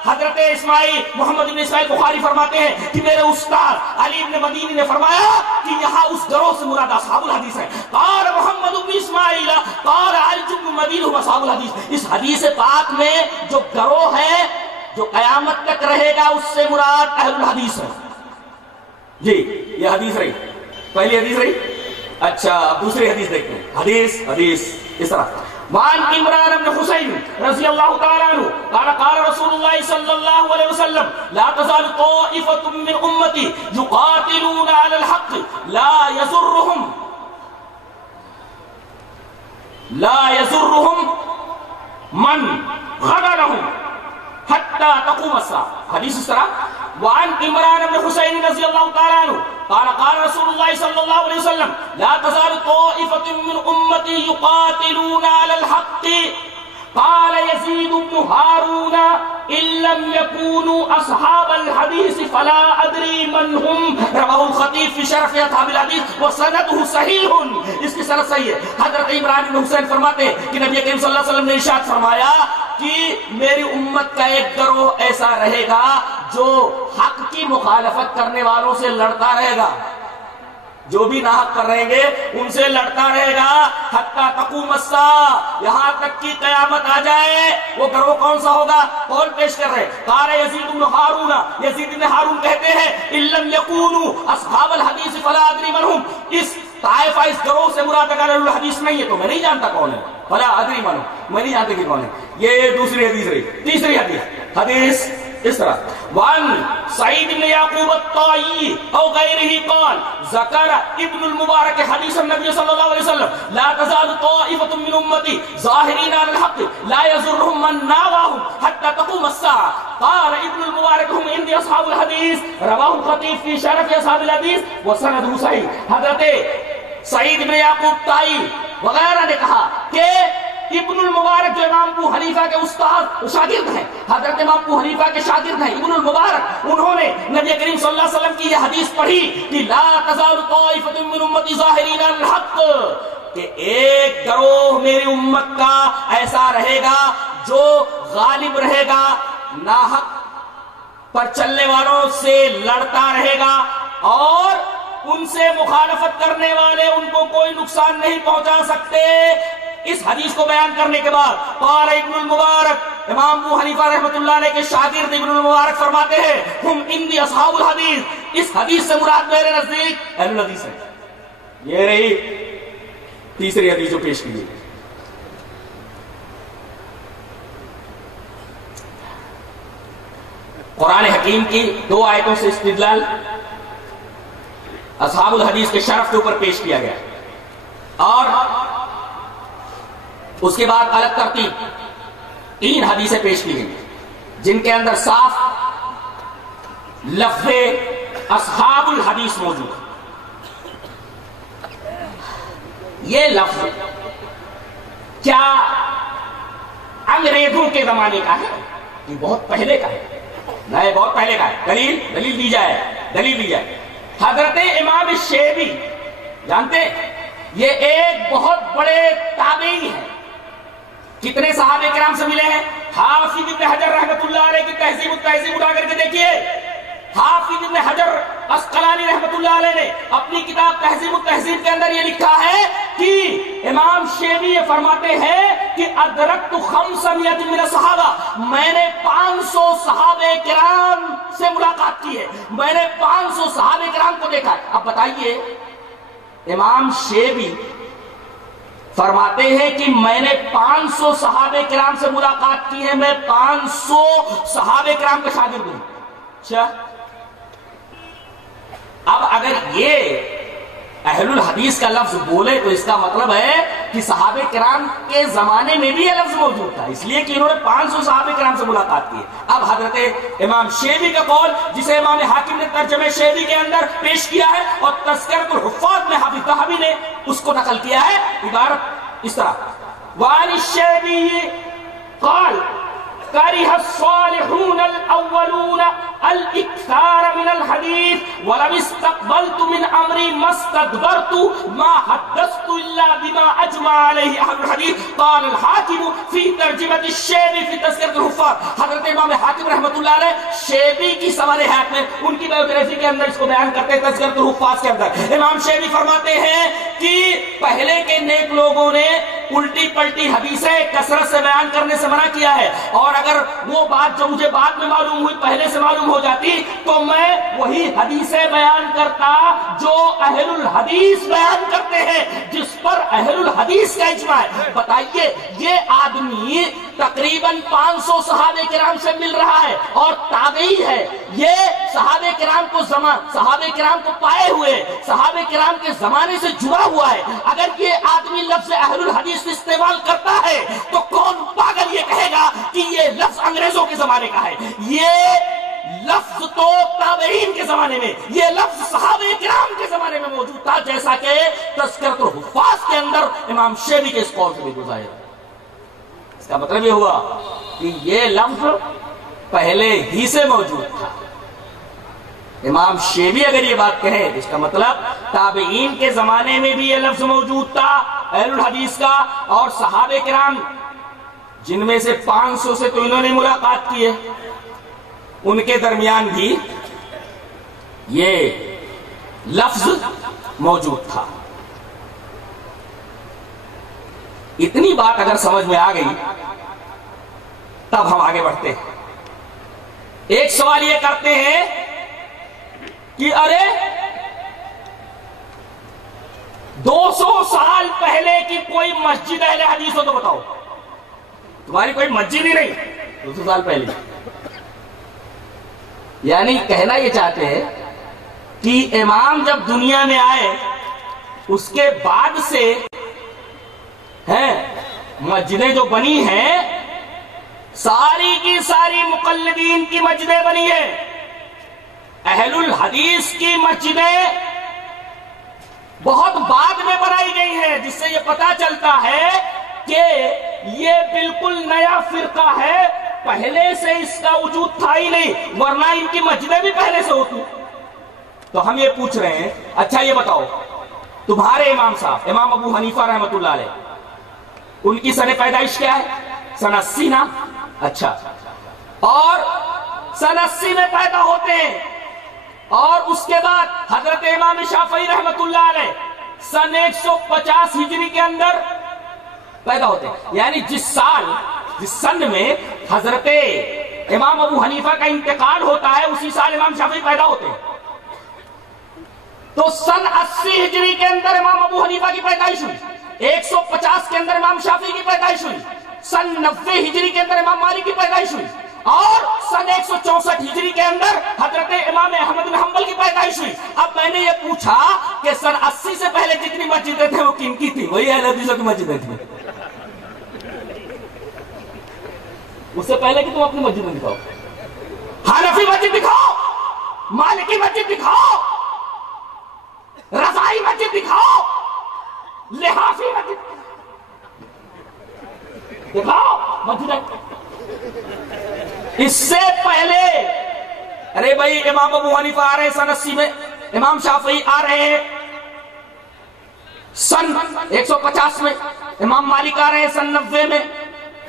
حضرت اسماعیل محمد بن اسماعیل بخاری فرماتے ہیں کہ میرے استاد علی ابن مدینی نے فرمایا کہ یہاں اس گروہ سے مراد اصحاب الحدیث ہے۔ قال محمد بن اسماعیل قال علی ابن مدینی هم اصحاب الحدیث۔ اس حدیث پاک میں جو گروہ ہے جو قیامت تک رہے گا اس سے مراد اہل الحدیث ہے۔ جی یہ حدیث رہی، پہلی حدیث رہی۔ اچھا اب دوسری حدیث دیکھتے ہیں۔ حدیث اس طرح وعن عمران بن حسین رضی اللہ تعالی عنہ قال قال رسول اللہ صلی اللہ علیہ وسلم لا تزال طائفة من امتی يقاتلون على الحق لا يضرهم من خذلهم حتى تقوم الساعة۔ حدیث اس طرح وعن عمران بن حسین رضی اللہ تعالی عنہ قال قال رسول اللہ صلی اللہ علیہ وسلم لا تزال طائفة من امتی يقاتلون على الحق قال يزيد بن هارون ان لم يكونوا اصحاب الحديث فلا ادري من هم رواه الخطيب في شرف اصحاب الحديث وسنده صحيح۔ اس کی سند صحیح ہے۔ حضرت عمران بن حسین فرماتے ہیں کہ نبی کریم صلی اللہ علیہ وسلم نے ارشاد فرمایا کہ میری امت کا ایک گروہ ایسا رہے گا جو حق کی مخالفت کرنے والوں سے لڑتا رہے گا، جو بھی ناحق کر رہیں گے ان سے لڑتا رہے گا حتی تقوم الساعہ، یہاں تک کی قیامت آ جائے۔ وہ گروہ کون سا ہوگا؟ قول پیش کر رہے قال یزید بن ہارون، یزید بن ہارون کہتے ہیں ان لم یکونوا اصحاب الحدیث فلا ادری من هم، اس طائفہ اس گروہ سے مراد اگر اہل الحدیث نہیں ہے تو میں نہیں جانتا کون ہے، فلا ادری من، میں نہیں جانتا کہ کون ہے۔ یہ دوسری حدیث رہی۔ تیسری حدیث اس طرح وان سعید بن یعقوب الطائی او غیرہ قال ذکر ابن المبارک حدیث النبی صلی اللہ علیہ وسلم لا تزال طائفة من امتی ظاہرین علی الحق لا يضرهم من ناواهم حتى تقوم الساعة قال ابن المبارک هم عندي اصحاب الحدیث رواہ الخطیب فی شرف اصحاب الحدیث وسندہ صحیح۔ حضرت سعید بن یعقوب طائی وغیرہ نے کہا کہ ابن المبارک جو امام ابو حنیفہ کے استاد شاگرد ہیں، حضرت امام ابو حنیفہ کے شاگرد ہیں ابن المبارک، انہوں نے نبی کریم صلی اللہ علیہ وسلم کی یہ حدیث پڑھی کہ لا تزال طائفة من امتی ظاہرین علی الحق، کہ ایک گروہ میری امت کا ایسا رہے گا جو غالب رہے گا، ناحق پر چلنے والوں سے لڑتا رہے گا اور ان سے مخالفت کرنے والے ان کو کوئی نقصان نہیں پہنچا سکتے۔ اس حدیث کو بیان کرنے کے بعد قال ابن المبارک، امام ابو حنیفہ رحمۃ اللہ علیہ کے شاگرد ابن المبارک فرماتے ہیں ہم عندی اصحاب الحدیث، اس حدیث سے مراد میرے نزدیک اہل الحدیث ہے۔ یہ رہی تیسری حدیث جو پیش کی گئی۔ قرآن حکیم کی 2 آیتوں سے استدلال اصحاب الحدیث کے شرف کے اوپر پیش کیا گیا، اور اس کے بعد الگ ترتیب 3 حدیثیں پیش کی گئی جن کے اندر صاف لفظ اصحاب الحدیث موجود ہے۔ یہ لفظ کیا انگریزوں کے زمانے کا ہے؟ یہ بہت پہلے کا ہے، نہیں بہت پہلے کا ہے۔ دلیل دی جائے۔ حضرت امام شیبی جانتے یہ ایک بہت بڑے تابعی ہیں، کتنے صحابہ کرام سے ملے ہیں؟ حافظ ابن حجر رحمۃ اللہ علیہ کی تہذیب التہذیب اٹھا کر کے دیکھیے، حافظ ابن حجر اسقلانی رحمۃ اللہ علیہ نے اپنی کتاب تہذیب التہذیب کے اندر یہ لکھا ہے کہ امام شیبی یہ فرماتے ہیں کہ ادرکت 500 من الصحابہ، میں نے 500 صحابہ کرام سے ملاقات کی ہے، میں نے 500 صحابہ کرام کو دیکھا ہے۔ اب بتائیے امام شیبی فرماتے ہیں کہ میں نے 500 صحابہ کرام سے ملاقات کی ہے، میں 500 صحابہ کرام کا شاگرد ہوں۔ اچھا، اب اگر یہ اہل الحدیث کا لفظ بولے تو اس کا مطلب ہے کہ صحابہ کرام کے زمانے میں بھی یہ لفظ موجود تھا، اس لیے کہ انہوں نے 500 صحابہ کرام سے ملاقات کی۔ اب حضرت امام شیبی کا قول جسے امام حاکم نے ترجمہ شیبی کے اندر پیش کیا ہے اور تذکرۃ الحفاظ میں حافظ ذہبی نے اس کو نقل کیا ہے، عبارت اس طرح وعن الشیبی قال كره الصالحون الأولون الإكثار من الحديث ولم استقبلت من أمري ما استدبرت ما حدثت إلا بما أجمع عليه أهل الحديث قال الحاكم في ترجمة الشيبي في تذكرة الحفاظ۔ حضرت امام حاکم رحمۃ اللہ علیہ شیبی کی سوال حیات میں ان کی بایوگرافی کے اندر اس کو بیان کرتے ہیں تذکرۃ الحفاظ کے اندر۔ امام شیبی فرماتے ہیں کہ پہلے کے نیک لوگوں نے الٹی پلٹی حدیثیں کثرت سے بیان کرنے سے منع کیا ہے، اور اگر وہ بات جو مجھے بعد میں معلوم ہوئی پہلے سے معلوم ہو جاتی تو میں وہی حدیثیں بیان کرتا جو اہل الحدیث بیان کرتے ہیں، جس پر اہل الحدیث کا اجماع ہے۔ بتائیے یہ آدمی تقریباً 500 صحابہ کرام سے مل رہا ہے اور تابعی ہے، یہ صحابہ کرام کو پائے ہوئے، صحابہ کرام کے زمانے سے جڑا ہوا ہے۔ اگر یہ آدمی لفظ اہل الحدیث استعمال کرتا ہے تو کون پاگل یہ کہے گا کہ یہ لفظ انگریزوں کے زمانے کا ہے؟ یہ لفظ تو تابعین کے زمانے میں، یہ لفظ صحابہ کرام کے زمانے میں موجود تھا، جیسا کہ تذکرۃ الحفاظ کے اندر امام شیبی کے اس قول سے بھی گزارا۔ اس کا مطلب یہ ہوا کہ یہ لفظ پہلے ہی سے موجود تھا۔ امام شیبی اگر یہ بات کہے تو اس کا مطلب تابعین کے زمانے میں بھی یہ لفظ موجود تھا اہل الحدیث کا، اور صحابہ کرام جن میں سے 500 سے تو انہوں نے ملاقات کی ہے، ان کے درمیان بھی یہ لفظ موجود تھا۔ اتنی بات اگر سمجھ میں آ گئی تب ہم آگے بڑھتے ہیں۔ ایک سوال یہ کرتے ہیں کہ ارے 200 سال پہلے کی کوئی مسجد اہل حدیث ہو تو بتاؤ، تمہاری کوئی مسجد ہی نہیں 200 سال پہلے، یعنی کہنا یہ چاہتے ہیں کہ امام جب دنیا میں آئے اس کے بعد سے مسجدیں جو بنی ہیں ساری کی ساری مقلدین کی مسجدیں بنی ہیں. اہل الحدیث کی مسجدیں بہت بعد میں بنائی گئی ہیں، جس سے یہ پتا چلتا ہے کہ یہ بالکل نیا فرقہ ہے، پہلے سے اس کا وجود تھا ہی نہیں، ورنہ ان کی مسجدیں بھی پہلے سے ہوتی. تو ہم یہ پوچھ رہے ہیں، اچھا یہ بتاؤ تمہارے امام صاحب امام ابو حنیفہ رحمۃ اللہ علیہ، ان کی سن پیدائش کیا ہے؟ سن 80 نا. اچھا، اور سن 80 میں پیدا ہوتے ہیں، اور اس کے بعد حضرت امام شافعی رحمۃ اللہ علیہ سن 150 ہجری کے اندر پیدا ہوتے ہیں. یعنی جس سن میں حضرت امام ابو حنیفہ کا انتقال ہوتا ہے اسی سال امام شافعی پیدا ہوتے ہیں. تو سن 80 ہجری کے اندر امام ابو حنیفہ کی پیدائش ہوئی، 150 کے اندر امام شافعی کی پیدائش ہوئی، سن 90 ہجری کے اندر امام مالک کی پیدائش ہوئی، اور سن 164 ہجری کے اندر حضرت امام احمد بن حنبل کی پیدائش ہوئی. اب میں نے یہ پوچھا کہ سن 80 سے پہلے جتنی مسجدیں تھیں وہ کن کی تھی؟ وہی اہل حدیثوں کی مسجدیں تھیں. اس سے پہلے کہ تم اپنی مسجدیں دکھاؤ، حنفی مسجد دکھاؤ، مالکی مسجد دکھاؤ، رضائی مسجد دکھاؤ، لحافی مسجد دکھاؤ مسجد. اس سے پہلے ارے بھائی امام ابو حنیفہ آ رہے ہیں سن 80 میں، امام شافعی آ رہے ہیں سن 150 میں، امام مالک آ رہے ہیں سن 90 میں،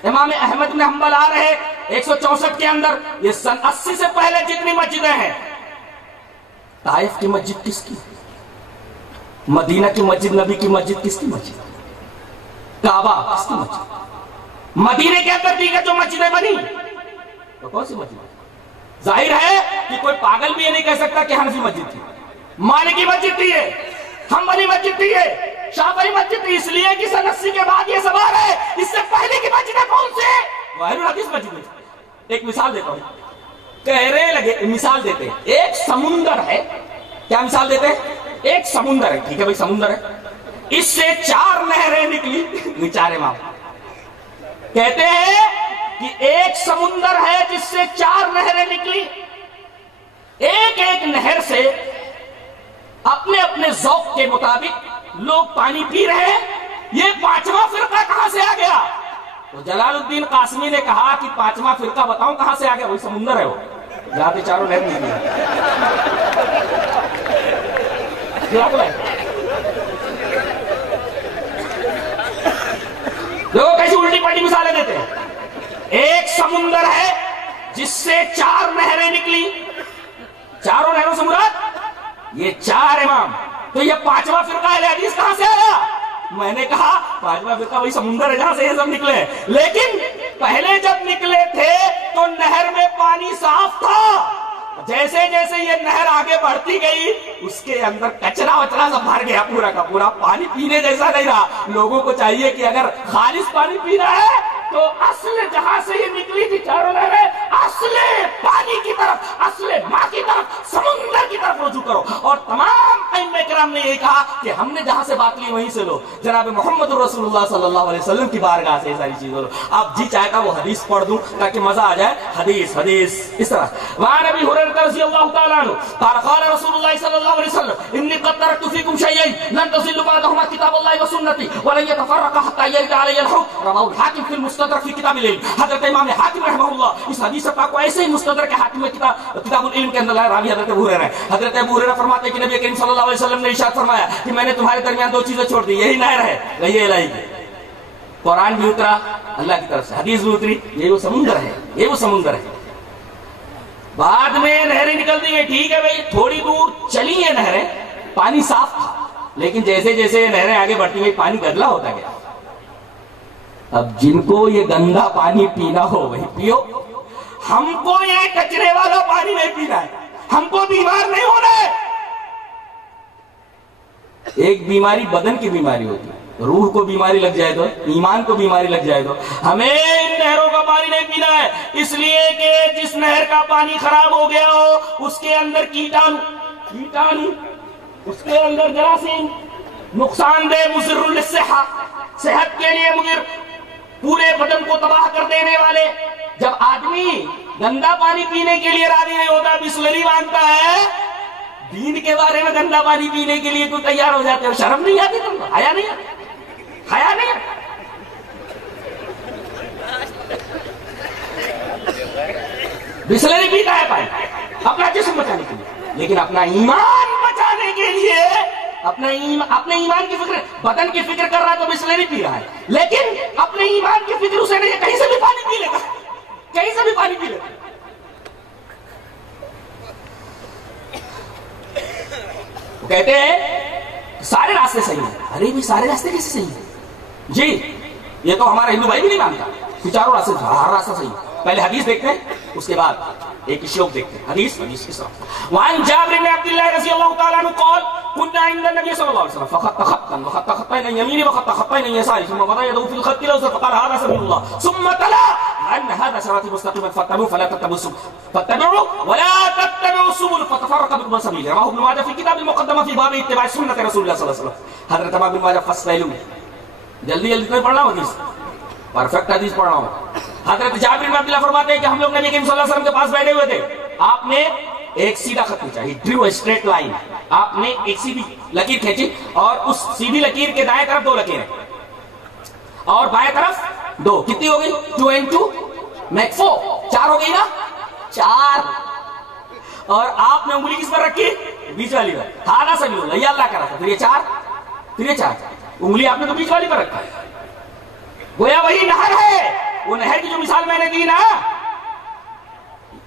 امام احمد بن حنبل آ رہے 164 کے اندر. یہ سن 80 سے پہلے جتنی مسجدیں ہیں، طائف کی مسجد کس کی؟ مدینہ کی مسجد، نبی کی مسجد کس کی مسجد؟ کعبہ کس کی مسجد؟ مدینے کے اندر دیگر جو مسجدیں بنی تو کون سی مسجد؟ ظاہر ہے کہ کوئی پاگل بھی یہ نہیں کہہ سکتا کہ حنفی مسجد تھی، مالکی مسجد تھی ہے، حنبلی مسجد تھی ہے، شافعی مسجد تھی. اس لیے کہ سن 80 کے بعد یہ سوال ہے اس سے پہلے کی مسجدیں کون سے؟ وہ اہل الحدیث مسجدیں. ایک مثال دیتا ہوں، کہنے لگے مثال دیتے ہیں، ایک سمندر ہے. کیا مثال دیتے ہیں؟ ایک سمندر ہے، ٹھیک ہے بھائی سمندر ہے، اس سے 4 نہریں نکلی. 4 امام کہتے ہیں کہ ایک سمندر ہے جس سے 4 نہریں نکلی، ایک ایک نہر سے اپنے اپنے ذوق کے مطابق لوگ پانی پی رہے ہیں. یہ 5واں فرقہ کہاں سے آ گیا؟ تو جلال الدین قاسمی نے کہا کہ 5واں فرقہ بتاؤں کہاں سے آ گیا؟ وہی سمندر ہے وہ جہاں پہ 4 نہر نکلی. دیکھو کیسی الٹی پلٹی مثالیں دیتے ہیں. ایک سمندر ہے جس سے 4 نہریں نکلی، 4 نہروں سے مراد یہ 4 امام. تو یہ 5واں فرقہ اہل حدیث کہاں سے آیا؟ میں نے کہا 5واں فرقہ وہی سمندر ہے جہاں سے یہ سب نکلے. لیکن پہلے جب نکلے تھے تو نہر میں پانی صاف تھا، جیسے جیسے یہ نہر آگے بڑھتی گئی اس کے اندر کچرا وچرا سب بھر گیا، پورا کا پورا پانی پینے جیسا نہیں رہا. لوگوں کو چاہیے کہ اگر خالص پانی پینا ہے تو اصل جہاں سے یہ نکلی تھی 4 نہریں، اصل پانی کی طرف، اصل ماں کی طرف، سمندر کی طرف رجوع کرو. اور تمام ائمہ کرام نے یہ کہا کہ ہم نے جہاں سے بات لی وہیں سے لو، جناب محمد رسول اللہ صلی اللہ علیہ وسلم کی بارگاہ سے یہ ساری چیزیں لو. اب جی چاہتا وہ حدیث پڑھ دوں تاکہ مزہ آ جائے. حدیث اس طرح وعن ابی ہریرہ رضی اللہ تعالی عنہ قال قال رسول اللہ صلی اللہ علیہ وسلم انی قد ترکت فیکم شیئین لن تضلوا بعدهما کتاب اللہ وسنتی ولن يتفرقا حتى يرد علی الحوض رواه الحاکم فی المستدرک فی کتاب العلم. حضرت امام حاکم رحمہ اللہ اس حدیث پاک کو ایسے ہی مستدرک حاکم میں کتاب العلم کے اندر لایا. راوی حضرت ابو ہریرہ ہے. حضرت ابو ہریرہ فرماتے ہیں کہ نبی کریم صلی اللہ علیہ وسلم نے ارشاد فرمایا کہ میں نے تمہارے درمیان 2 چیزیں چھوڑ دی، یہی نہر ہے، یہ الہی کی. قرآن بھی اترا اللہ کی طرف سے، حدیث بھی اتری، یہ وہ سمندر ہے، یہ وہ سمندر ہے. بعد میں نہریں نکل دی گئی، ٹھیک ہے بھائی تھوڑی دور چلی ہیں نہریں، پانی صاف تھا، لیکن جیسے جیسے نہریں آگے بڑھتی گئی پانی گدلا ہوتا گیا. اب جن کو یہ گندا پانی پینا ہو وہی پیو، ہم کو یہ کچرے والا پانی نہیں پینا ہے، ہم کو بیمار نہیں ہونا ہے. ایک بیماری بدن کی بیماری ہوتی ہے، روح کو بیماری لگ جائے تو، ایمان کو بیماری لگ جائے تو ہمیں ان نہروں کا پانی نہیں پینا ہے، اس لیے کہ جس نہر کا پانی خراب ہو گیا ہو اس کے اندر کیٹانو، اس کے اندر جراثیم، نقصان دہ، مضر للصحہ، صحت کے لیے مضر، پورے بدن کو تباہ کر دینے والے. جب آدمی گندا پانی پینے کے لیے راضی نہیں ہوتا، بسلری مانگتا ہے، دین کے بارے میں گندا پانی پینے کے لیے تو تیار ہو جاتے ہو. شرم نہیں آتی تم کو؟ حیا نہیں آتی؟ حیا نہیں آتی؟ بسلری پیتا ہے پانی اپنا جسم بچانے کے لیے، لیکن اپنا ایمان بچانے کے لیے اپنے ایمان کی فکر، بدن کی فکر کر رہا ہے تو بسلری پی رہا ہے، لیکن اپنے ایمان کی فکر اسے نہیں ہے، کہیں سے بھی پانی پی لیتا، کہیں سے بھی پانی پی لیتا. وہ کہتے ہیں سارے راستے صحیح ہیں. ارے بھی سارے راستے کیسے صحیح ہیں؟ جی یہ تو ہمارا ہندو بھائی بھی نہیں مانتا کہ چاروں راستے، ہر راستہ صحیح ہے. پہلے حدیث دیکھتے ہیں، اس کے بعد ایک شلوک دیکھتے ہیں. حدیث کس طرح؟ وعن جابر بن عبد الله رضی اللہ تعالی عنہ قال كنا عند النبي صلى الله عليه وسلم فخط خطا وخط خطين عن يمينه وخط خطين عن يساره ثم وضع يده في الخط الاوسط فقال هذا سبيل الله ثم تلا ان هذا صراطي مستقيما فاتبعوا ولا تتبعوا السبل فتفرق بكم عن سبيله. رواه ابن ماجه في كتاب المقدمه في باب اتباع سنه رسول الله صلى الله عليه وسلم. حضرت امام ابن ماجه فصلوا جلدی میں پڑھ رہا ہوں حدیث، پرفیکٹ حدیث پڑھ رہا ہوں. حضرت جابر بن عبداللہ فرماتے ہیں کہ ہم لوگ نبی کریم صلی اللہ علیہ وسلم کے پاس بیٹھے ہوئے تھے، آپ نے ایک سیدھا خط کھینچا، he drew a straight line، آپ نے ایک سیدھی لکیر کھینچی اور اس سیدھی لکیر کے دائیں طرف 2 لکیریں اور بائیں طرف 2، کتنی ہو گئی؟ 2 and 2 make 4، 4 ہو گئی نا، 4. اور آپ نے انگلی کس پر رکھی؟ بیچ والی پر. ہاں سبیل اللہ، یہ اللہ کا راستہ. پھر یہ 4، پھر یہ 4، انگلی آپ نے تو بیچ والی پر رکھا ہے. گویا وہی نہر ہے، وہ نہر کی جو مثال میں نے دی نا،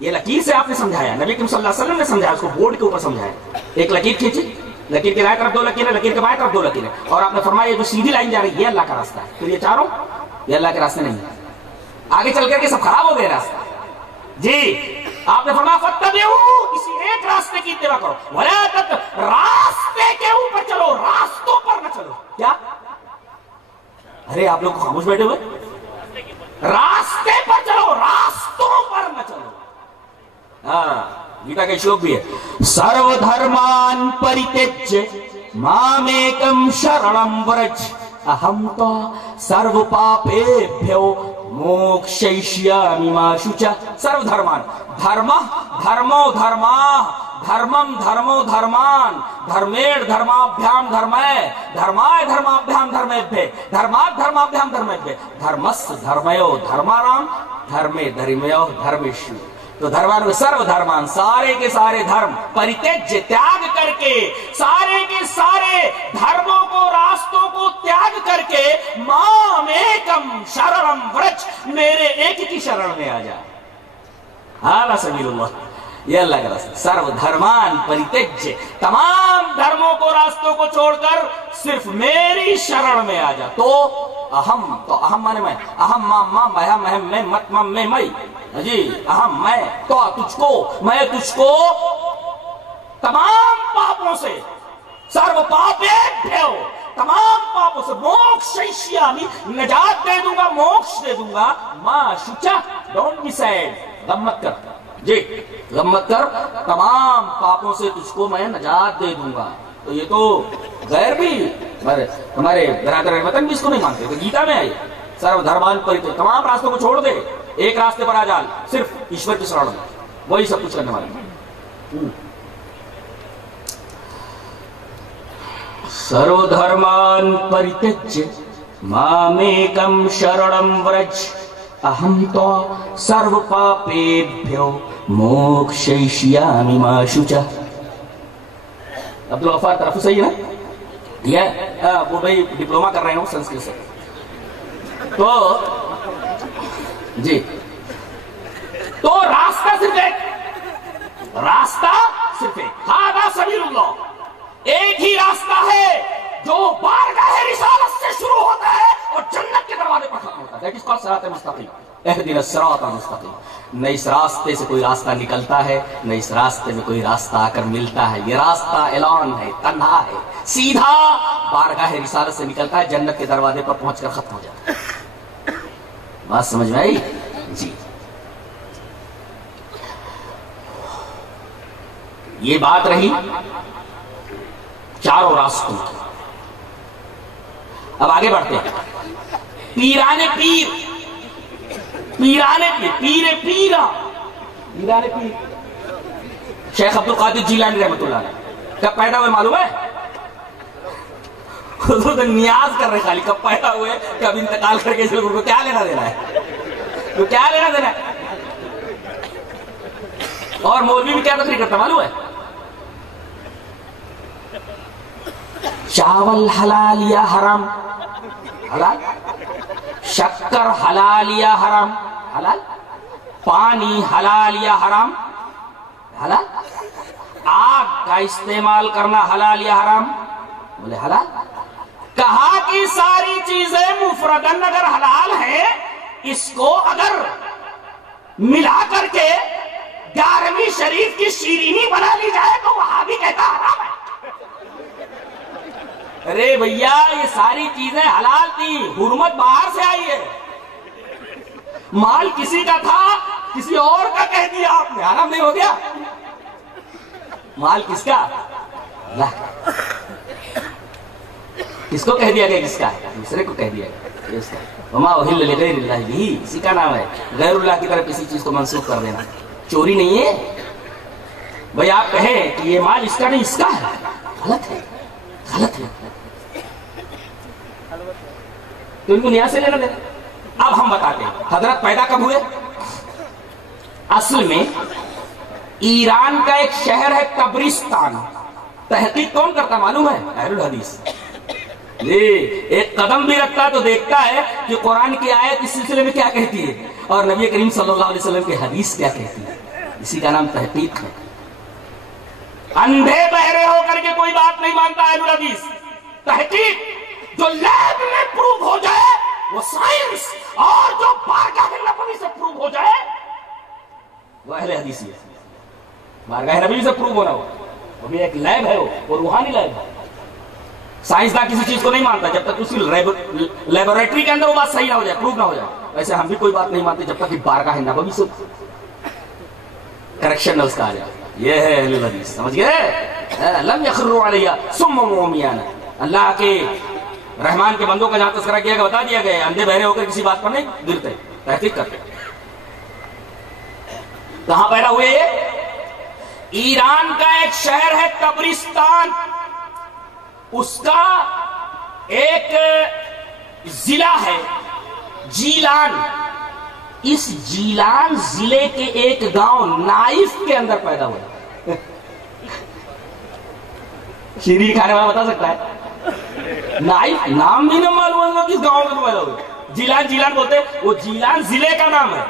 یہ لکیر سے آپ نے سمجھایا، نبی کریم صلی اللہ علیہ وسلم نے سمجھایا، اس کو بورڈ کے اوپر سمجھایا. ایک لکیر کھینچی، لکیر کے دائیں طرف 2 لکیریں، لکیر کے بائیں طرف 2 لکیریں، اور آپ نے فرمایا یہ جو سیدھی لائن جا رہی ہے یہ اللہ کا راستہ ہے. پھر یہ 4 یہ اللہ کے راستے نہیں ہے، آگے چل کر کے سب خراب ہو گئے راستہ. جی آپ نے فرمایا فاتبعوا، کسی ایک راستے کی اتباع کرو، ولا تتبعوا، راستے کے اوپر چلو، راستوں پر نہ چلو. کیا؟ ارے آپ لوگ خاموش بیٹھے ہوئے، راستے پر چلو، راستوں پر نہ چلو. ہاں گیتا کے شلوک بھی ہے، سرو دھرمان پریتجیہ مامیکم شرنم ورج اہم تو سرو پاپیبھیو موکشیشیامی ما شوچا. سرو دھرمان، دھرمہ دھرمو دھرما، دھرمم دھرمو دھرمان، دھرمیڑ دھرمابھیام دھرمے، دھرمائے دھرمابھیام دھرمیبھے، دھرمات دھرمابھیام دھرمیبھے، دھرمس دھرمیو دھرمارام، دھرمے دھرمیو دھرمیشو. تو دھرمان میں سرو دھرمان، سارے کے سارے دھرم، پریتیج تیاگ کر کے، سارے کے سارے دھرموں کو، راستوں کو تیاگ کر کے، مام ایکم شرنم ورج، میرے ایک کی شرن میں آ جائے. ہاں سبیل اللہ، یہ اللہ کا راستہ. سرو دھرمان پریتیج، تمام دھرموں کو، راستوں کو چھوڑ کر صرف میری شرن میں آ جا. تو اہم، تو اہم مانے میں، اہم مام مام، اہم اہم میں، مت مم میں مئی. جی اہم میں، تو تجھ کو، میں تجھ کو تمام پاپوں سے، سرو پاپیبھیو، تمام پاپوں سے، موکشیشیامی، نجات دے دوں گا، موکش دے دوں گا، ما شوچا، ڈونٹ بی سیڈ، غم مت کر. جی غم مت کر، تمام پاپوں سے تجھ کو میں نجات دے دوں گا. تو یہ تو غیر بھی ہمارے برادر وطن بھی اس کو نہیں مانتے. تو گیتا میں آئی سرو دھرمان پریتیج، تمام راستوں کو چھوڑ دے، ایک راستے پر آ جا، صرف ایشور کی شرن میں، وہی سب کچھ کرنے والے. سرو دھرمان پریتیج مامیکم شرنم ورج اہم تو سرو پاپیبھیو موکشیشیامی ما شوچا. عبدالغفار طرف صحیح ہے نا؟ یہ وہ بھائی ڈپلوما کر رہے ہوں سنسکرت سے. تو جی تو راستہ صرف ایک، راستہ صرف ایک، ھذا سبیل اللہ، ایک ہی راستہ ہے جو بارگاہ رسالت سے شروع ہوتا ہے اور جنت کے دروازے پر ختم ہوتا ہے. دیٹ از کالڈ صراط مستقیم اہدنا الصراط المستقیم. نہ اس راستے سے کوئی راستہ نکلتا ہے، نہ اس راستے میں کوئی راستہ آ کر ملتا ہے. یہ راستہ اعلان ہے، تنہا ہے، سیدھا بارگاہ رسالت سے نکلتا ہے، جنت کے دروازے پر پہنچ کر ختم ہو جاتا ہے. بات سمجھ میں آئی؟ جی. یہ بات رہی چاروں راستوں کی. اب آگے بڑھتے ہیں. پیران پیر، پیران پیر، پیر پیرا، پیران پیر. شیخ عبد القادر جیلانی رحمۃ اللہ علیہ کب پیدا ہوئے معلوم ہے؟ حضور تو نیاز کر رہے خالی کب پیدا ہوئے، کب انتقال کر کے اس لوگوں کو کیا لینا دینا ہے، تو کیا لینا دینا ہے. اور مولوی بھی کیا تقریر کرتا معلوم ہے؟ چاول حلال یا حرام؟ حلال. شکر حلال یا حرام؟ حلال. پانی حلال یا حرام؟ حلال. آگ کا استعمال کرنا حلال یا حرام؟ بولے حلال. کہا کہ ساری چیزیں مفردن اگر حلال ہیں، اس کو اگر ملا کر کے 11ویں شریف کی شیرینی بنا لی جائے تو وہاں بھی کہتا حرام ہے. ارے بھیا یہ ساری چیزیں حلال تھی، حرمت باہر سے آئی ہے. مال کسی کا تھا، کسی اور کا کہہ دیا آپ نے، حرام نہیں ہو گیا؟ مال کس کا؟ اللہ کا. کس کو کہہ دیا گیا کس کا ہے؟ دوسرے کو کہہ دیا گیا. وما احل لغیر اللہ بھی اسی کا نام ہے، غیر اللہ کی طرف کسی چیز کو منسوخ کر دینا. چوری نہیں ہے بھائی. آپ کہیں کہ یہ مال اس کا نہیں اس کا ہے، غلط ہے، غلط ہے. تو ان کو نیاز سے لینا دینا. اب ہم بتاتے ہیں حضرت پیدا کب ہوئے. اصل میں ایران کا ایک شہر ہے قبرستان. تحقیق کون کرتا معلوم ہے؟ اہل الحدیث. ایک قدم بھی رکھتا تو دیکھتا ہے کہ قرآن کی آیت اس سلسلے میں کیا کہتی ہے اور نبی کریم صلی اللہ علیہ وسلم کی حدیث کیا کہتی ہے. اسی کا نام تحقیق ہے. اندھے بہرے ہو کر کے کوئی بات نہیں مانتا اہل الحدیث. تحقیق جو لیب میں پروف ہو جائے وہ سائنس، اور جو بارگاہ نبوی سے پروف ہو جائے وہ اہل حدیثی ہے. بارگاہ نبوی سے پروف ہونا ہو وہ بھی ایک لیب ہے، وہ روحانی لیب ہے. سائنسداں کسی چیز کو نہیں مانتا جب تک اس کی لیبوریٹری کے اندر وہ بات صحیح نہ ہو جائے، پروف نہ ہو جائے. ویسے ہم بھی کوئی بات نہیں مانتے جب تک کہ بارگاہ نبوی سے کریکشن نہ اس کا آ جائے. یہ ہے اہل حدیث. سمجھ گئے؟ لم یخروا علیہ صم وعمیان. اللہ کے رحمان کے بندوں کا جہاں تذکرہ کیا گیا بتا دیا گیا اندھے بہرے ہو کر کسی بات پر نہیں گرتے، تحقیق کرتے. کہاں پیدا ہوئے یہ؟ ایران کا ایک شہر ہے قبرستان. اس کا ایک ضلع ہے جیلان. اس جیلان ضلع کے ایک گاؤں نائف کے اندر پیدا ہوا. شیرین کھانے والا بتا سکتا ہے؟ نائف نام بھی نہ معلوم ہے کس گاؤں میں پیدا ہوئے. جیلان جیلان بولتے، وہ جیلان ضلع کا نام ہے.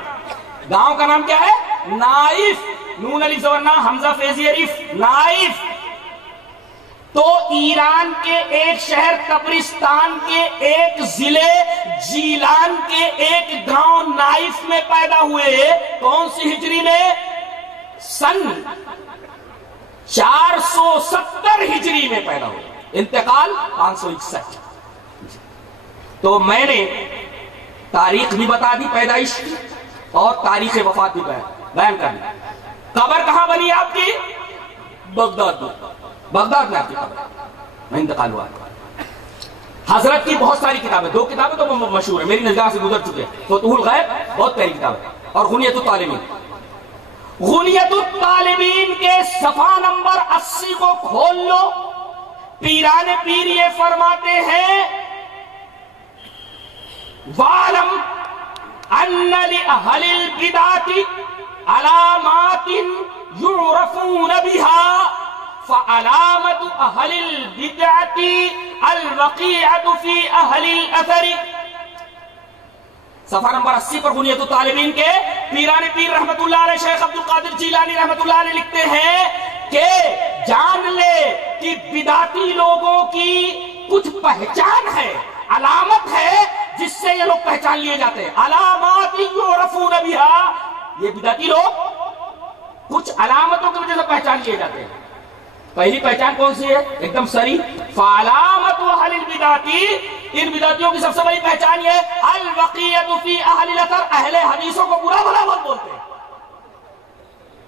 گاؤں کا نام کیا ہے؟ نائف. نون الف زبر نا حمزہ فیضی الف، نائف. تو ایران کے ایک شہر قبرستان کے ایک ضلع جیلان کے ایک گاؤں نائف میں پیدا ہوئے. کون سی ہجری میں؟ سن 470 ہجری میں پیدا ہوئے. انتقال 561. تو میں نے تاریخ بھی بتا دی پیدائش کی اور تاریخ وفات بھی بیان کر دی. قبر کہاں بنی آپ کی؟ بغداد میں. بغداد میں آپ کی قبر میں انتقال ہوا. حضرت کی بہت ساری کتابیں، 2 کتابیں تو مشہور ہیں، میری نگاہ سے گزر چکے. فتوح الغیب بہت پیاری کتاب ہے، اور غنیۃ الطالبین. غنیۃ الطالبین کے صفحہ نمبر 80 کو کھول لو. پیران پیر یہ فرماتے ہیں وَعْلَمْ أَنَّ لِأَهْلِ الْبِدْعَةِ عَلَامَاتٍ يُعْرَفُونَ بِهَا فَعَلَامَةُ أَهْلِ الْبِدْعَةِ الْوَقِيعَةُ فِي أَهْلِ الْأَثَرِ. صفحہ نمبر 80 پر غنیۃ الطالبین کے پیران پیر رحمت اللہ علیہ شیخ عبد القادر جیلانی رحمت اللہ علیہ لکھتے ہیں کہ جان لے کہ بدعتی لوگوں کی کچھ پہچان ہے، علامت ہے جس سے یہ لوگ پہچان لیے جاتے ہیں. علامات یعرفون بہا، یہ بدعتی لوگ کچھ علامتوں کی وجہ سے پہچان لیے جاتے ہیں. پہلی پہچان کون سی ہے؟ ایک دم سری. فعلامت اہل البدعۃ، ان بدعتیوں کی سب سے بڑی پہچان یہ ہے الوقیۃ فی اہل الاثر، اہل حدیثوں کو برا بھلا بہت بولتے ہیں.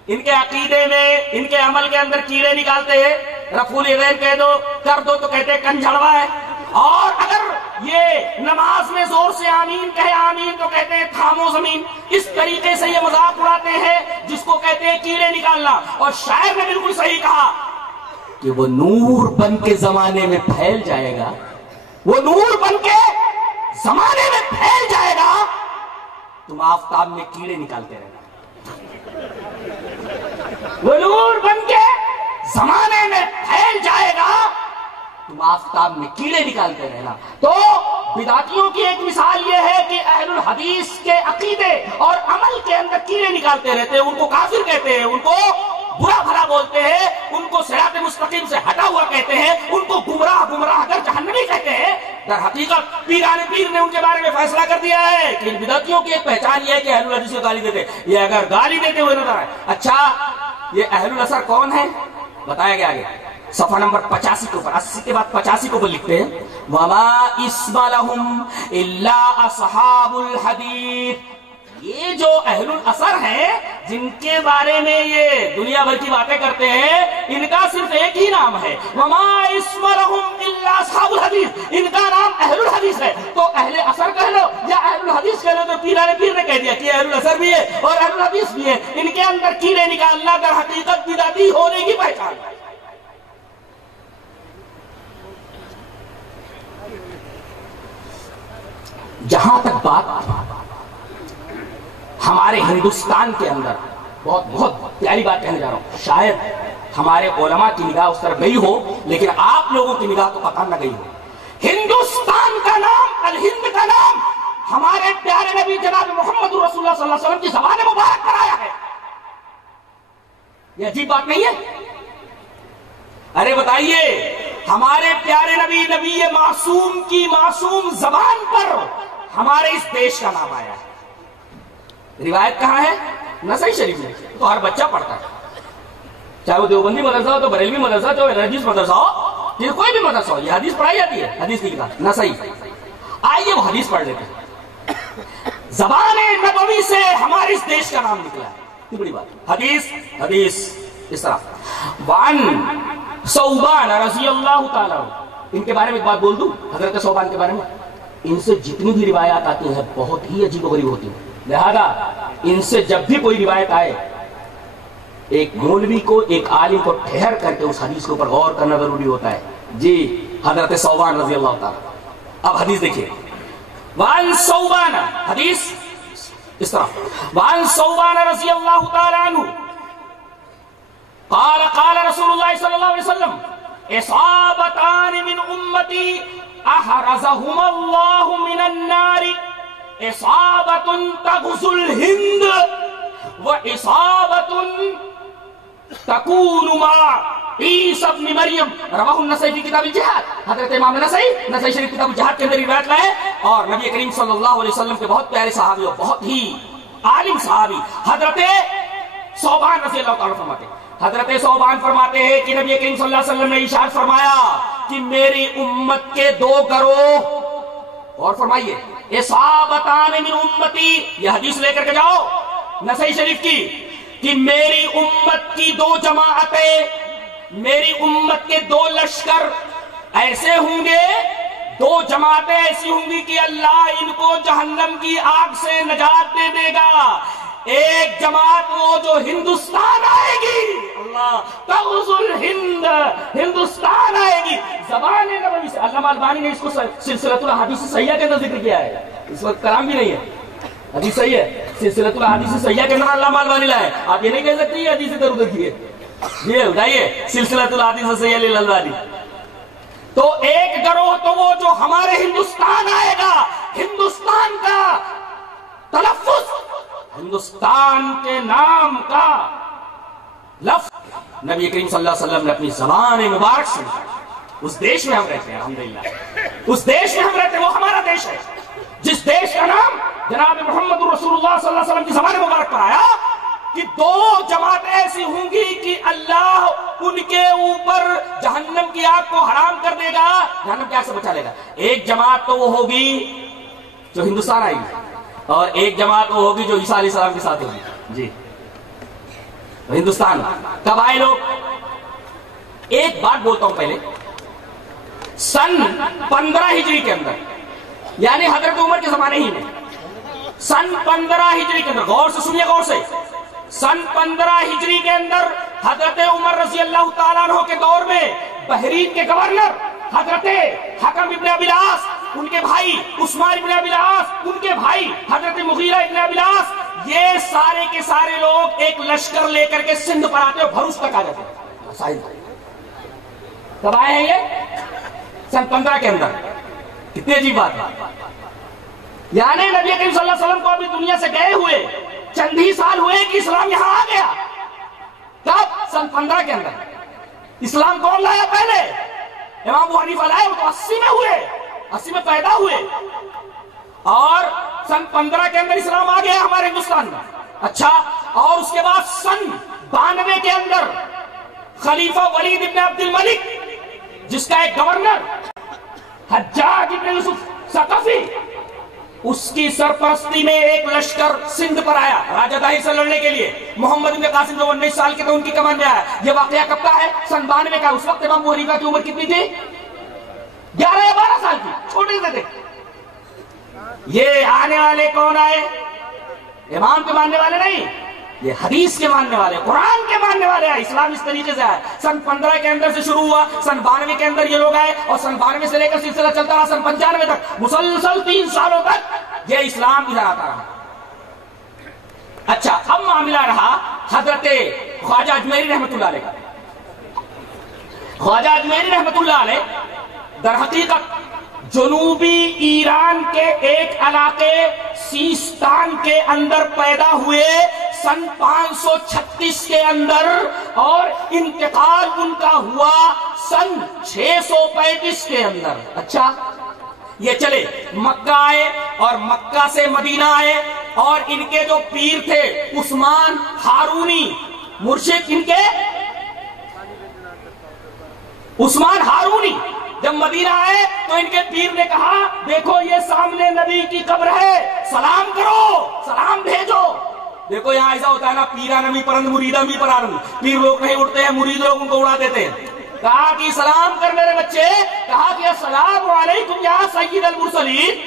ان کے عقیدے میں، ان کے عمل کے اندر کیڑے نکالتے ہیں. رفع الیدین کہہ دو، کر دو تو کہتے ہیں کنجھڑوا ہے. اور اگر یہ نماز میں زور سے آمین کہے آمین تو کہتے ہیں تھامو زمین. اس طریقے سے یہ مذاق اڑاتے ہیں جس کو کہتے ہیں کیڑے نکالنا. اور شاعر نے بالکل صحیح کہا کہ وہ نور بن کے زمانے میں پھیل جائے گا، وہ نور بن کے زمانے میں پھیل جائے گا، تم آفتاب میں کیڑے نکالتے رہنا. وہ نور بن کے زمانے میں پھیل جائے گا، تم آفتاب میں کیڑے نکالتے رہنا. تو بدعتیوں کی ایک مثال یہ ہے کہ اہل الحدیث کے عقیدے اور عمل کے اندر کیڑے نکالتے رہتے ہیں. ان کو کافر کہتے ہیں، ان کو برا بھلا بولتے ہیں، ان کو صراط مستقیم سے ہٹا ہوا کہتے ہیں، ان کو گمراہ اگر جہنمی کہتے ہیں. در حقیقت پیران پیر نے ان کے بارے میں فیصلہ کر دیا ہے کہ ان بدعتیوں کی ایک پہچان یہ ہے کہ اہل الحدیث کو گالی دیتے. یہ اگر گالی دیتے ہوئے نظر آئے. اچھا یہ اہل الاثر کون ہے؟ بتایا گیا آگے صفحہ نمبر 85 کے اوپر، 80 کے بعد 85 کے اوپر لکھتے ہیں وَمَا إِسْمَ لَهُمْ إِلَّا أَصْحَابُ الْحَدِيثِ. یہ جو اہل الاثر ہیں جن کے بارے میں یہ دنیا بھر کی باتیں کرتے ہیں، ان کا صرف ایک ہی نام ہے وَمَا إِسْمَ لَهُمْ إِلَّا أَصْحَابُ الْحَدِيثِ. ان کا نام اہل الحدیث ہے. تو اہل اثر کہہ لو یا اہل الحدیث کہہ لو، تو پیران پیر نے کہہ دیا کہ اہل الاثر بھی ہے اور اہل الحدیث بھی ہے. ان کے اندر کیڑے نکالنا در حقیقت بدعتی ہونے کی پہچان ہے. جہاں تک بات ہمارے ہندوستان کے اندر، بہت پیاری بات کہنے جا رہا ہوں، شاید ہمارے علماء کی نگاہ اس طرف گئی ہو لیکن آپ لوگوں کی نگاہ تو پتہ نہ گئی ہو. ہندوستان کا نام، الہند کا نام ہمارے پیارے نبی جناب محمد رسول اللہ صلی اللہ علیہ وسلم کی زبان مبارک پر آیا ہے. یہ عجیب بات نہیں ہے؟ ارے بتائیے، ہمارے پیارے نبی معصوم کی معصوم زبان پر ہمارے اس دیش کا نام آیا ہے. روایت کہاں ہے؟ نسائی شریف میں. تو ہر بچہ پڑھتا ہے، چاہے وہ دیوبندی مدرسہ ہو، تو بریلوی مدرسہ، چاہے حدیث مدرسہ ہو، یہ کوئی بھی مدرسہ ہو، یہ حدیث پڑھائی جاتی ہے. حدیث کی کتاب نسائی. آئیے وہ حدیث پڑھ لیتے ہیں. زبان نبوی سے ہمارے اس دیش کا نام نکلا ہے. اتنی بڑی بات. حدیث اس طرح وان ثوبان رضی اللہ تعالیٰ، ان کے بارے میں ایک بات بول دوں. حضرت ثوبان کے بارے میں ان سے جتنی بھی روایات آتی ہیں بہت ہی عجیب و غریب ہوتی ہیں. لہذا ان سے جب بھی کوئی روایت آئے، ایک مولوی کو، ایک عالم کو ٹھہر کر کے اس حدیث کے اوپر غور کرنا ضروری ہوتا ہے. جی حضرت ثوبان رضی اللہ تعالیٰ. اب حدیث دیکھیے. وعن ثوبان، حدیث اس طرح وعن ثوبان رضی اللہ تعالیٰ عنہ قال رسول اللہ صلی اللہ علیہ وسلم اصابتان من امتی احرزہم اللہ من النار، اصابت تغزو الہند و اصابت تکون مع عیسی ابن مریم. رواہ النسائی فی کتاب الجہاد. حضرت امام نسائی شریف کتاب الجہاد کے اندر روایت لائے. اور نبی کریم صلی اللہ علیہ وسلم کے بہت پیارے صحابی اور بہت ہی عالم صحابی حضرت ثوبان رضی اللہ تعالیٰ فرماتے ہیں، حضرت ثوبان فرماتے ہیں کہ نبی کریم صلی اللہ علیہ وسلم نے ارشاد فرمایا کہ میری امت کے دو گروہ، اور فرمائیے اصابتان من امتی، یہ حدیث لے کر کے جاؤ نسائی شریف کی، کہ میری امت کی دو جماعتیں، میری امت کے دو لشکر ایسے ہوں گے، دو جماعتیں ایسی ہوں گی کہ اللہ ان کو جہنم کی آگ سے نجات دے دے گا. ایک جماعت وہ جو ہندوستان آئے گی، اللہ تغزو الہند، ہندوستان آئے گی. زبان نبوی سے علامہ البانی نے اس کو سلسلۃ الاحادیث الصحیحہ کے اندر ذکر کیا ہے. اس وقت کلام بھی نہیں ہے، حدیث صحیح ہے. سلسلۃ الاحادیث الصحیحہ کے اندر علامہ البانی لائے. آپ یہ نہیں کہہ سکتے یہ حدیث ادھر ادھر کی ہے. یہ بتائیے سلسلۃ الاحادیث الصحیحہ للالبانی. تو ایک گروہ تو وہ جو ہمارے ہندوستان آئے گا، ہندوستان کا تلفظ، ہندوستان کے نام کا لفظ نبی کریم صلی اللہ علیہ وسلم نے اپنی زبان مبارک سے، اس دیش میں ہم رہتے ہیں الحمدللہ، اس دیش میں ہم رہتے ہیں، وہ ہمارا دیش ہے جناب محمد رسول اللہ صلی اللہ علیہ وسلم کی زبان مبارک پر آیا کہ 2 جماعتیں ایسی ہوں گی کہ اللہ ان کے اوپر جہنم کی آگ کو حرام کر دے گا، جہنم کی آگ سے بچا لے گا۔ ایک جماعت تو وہ ہوگی جو ہندوستان آئے گی، اور ایک جماعت وہ ہوگی جو عیسیٰ علیہ السلام کے ساتھ ہوگی۔ جی ہندوستان کب آئے لوگ؟ ایک بات بولتا ہوں پہلے، سن 15 ہجری کے اندر، یعنی حضرت عمر کے زمانے ہی میں، سن 15 ہجری کے اندر، غور سے سنیے، غور سے، سن 15 ہجری کے اندر حضرت عمر رضی اللہ تعالیٰ عنہ کے دور میں بحرین کے گورنر حضرت حکم ابن ابی العاص، ان کے بھائی عثمان ابن ابی العاص، ان کے بھائی حضرت مغیرہ ابن ابی العاص، یہ سارے کے سارے لوگ ایک لشکر لے کر کے سندھ پر آتے اور بھروس تک آ جاتے۔ کب آئے ہیں یہ؟ سن 15 کے اندر۔ کتنی عجیب بات ہے، یعنی نبی کریم صلی اللہ علیہ وسلم کو ابھی دنیا سے گئے ہوئے چند ہی سال ہوئے کہ اسلام یہاں آ گیا۔ کب؟ سن 15 کے اندر۔ اسلام کون لایا پہلے؟ امام ابو حنیفہ لائے، وہ تو 80 میں ہوئے، 80 میں پیدا ہوئے، اور سن 15 کے اندر اسلام آ گیا ہمارے ہندوستان میں۔ اچھا، اور اس کے بعد سن 92 کے اندر خلیفہ ولید ابن عبد الملک، جس کا ایک گورنر حجاج ابن یوسف ثقفی، اس کی سرپرستی میں ایک لشکر سندھ پر آیا راجہ طاہر سے لڑنے کے لیے۔ محمد ابن قاسم جو 19 سال کے تھے، ان کی کمان میں آیا۔ یہ واقعہ کب کا ہے؟ سن 92 کا۔ اس وقت امام ابو حنیفہ کی عمر کتنی تھی؟ 11 یا 12 سال کی، چھوٹے سے تھے۔ یہ آنے والے کون آئے؟ امام کے ماننے والے نہیں، یہ حدیث کے ماننے والے، قرآن کے ماننے والے آئے۔ اسلام اس طریقے سے آئے۔ سن 15 کے اندر سے شروع ہوا، سن 92 کے اندر یہ لوگ آئے، اور سن 92 سے لے کر سلسلہ چلتا رہا سن 95 تک، مسلسل 3 سالوں تک یہ اسلام ادھر آتا رہا۔ اچھا، اب معاملہ رہا حضرت خواجہ اجمیری رحمت اللہ علیہ کا۔ خواجہ اجمیری رحمت اللہ علیہ در حقیقت جنوبی ایران کے ایک علاقے سیستان کے اندر پیدا ہوئے سن 536 کے اندر، اور انتقال ان کا ہوا سن 635 کے اندر۔ اچھا، یہ چلے مکہ آئے، اور مکہ سے مدینہ آئے، اور ان کے جو پیر تھے عثمان ہارونی، مرشد ان کے عثمان ہارونی، جب مدینہ آئے تو ان کے پیر نے کہا دیکھو یہ سامنے نبی کی قبر ہے، سلام کرو، سلام بھیجو۔ دیکھو یہاں ایسا ہوتا ہے نا، پیرا نمی پرند مریدہ می پرارند، پیر لوگ نہیں اڑتے ہیں، مرید لوگ ان کو اڑا دیتے ہیں۔ کہا کہ سلام کر میرے بچے، کہا کہ السلام علیکم یا سید المرسلین،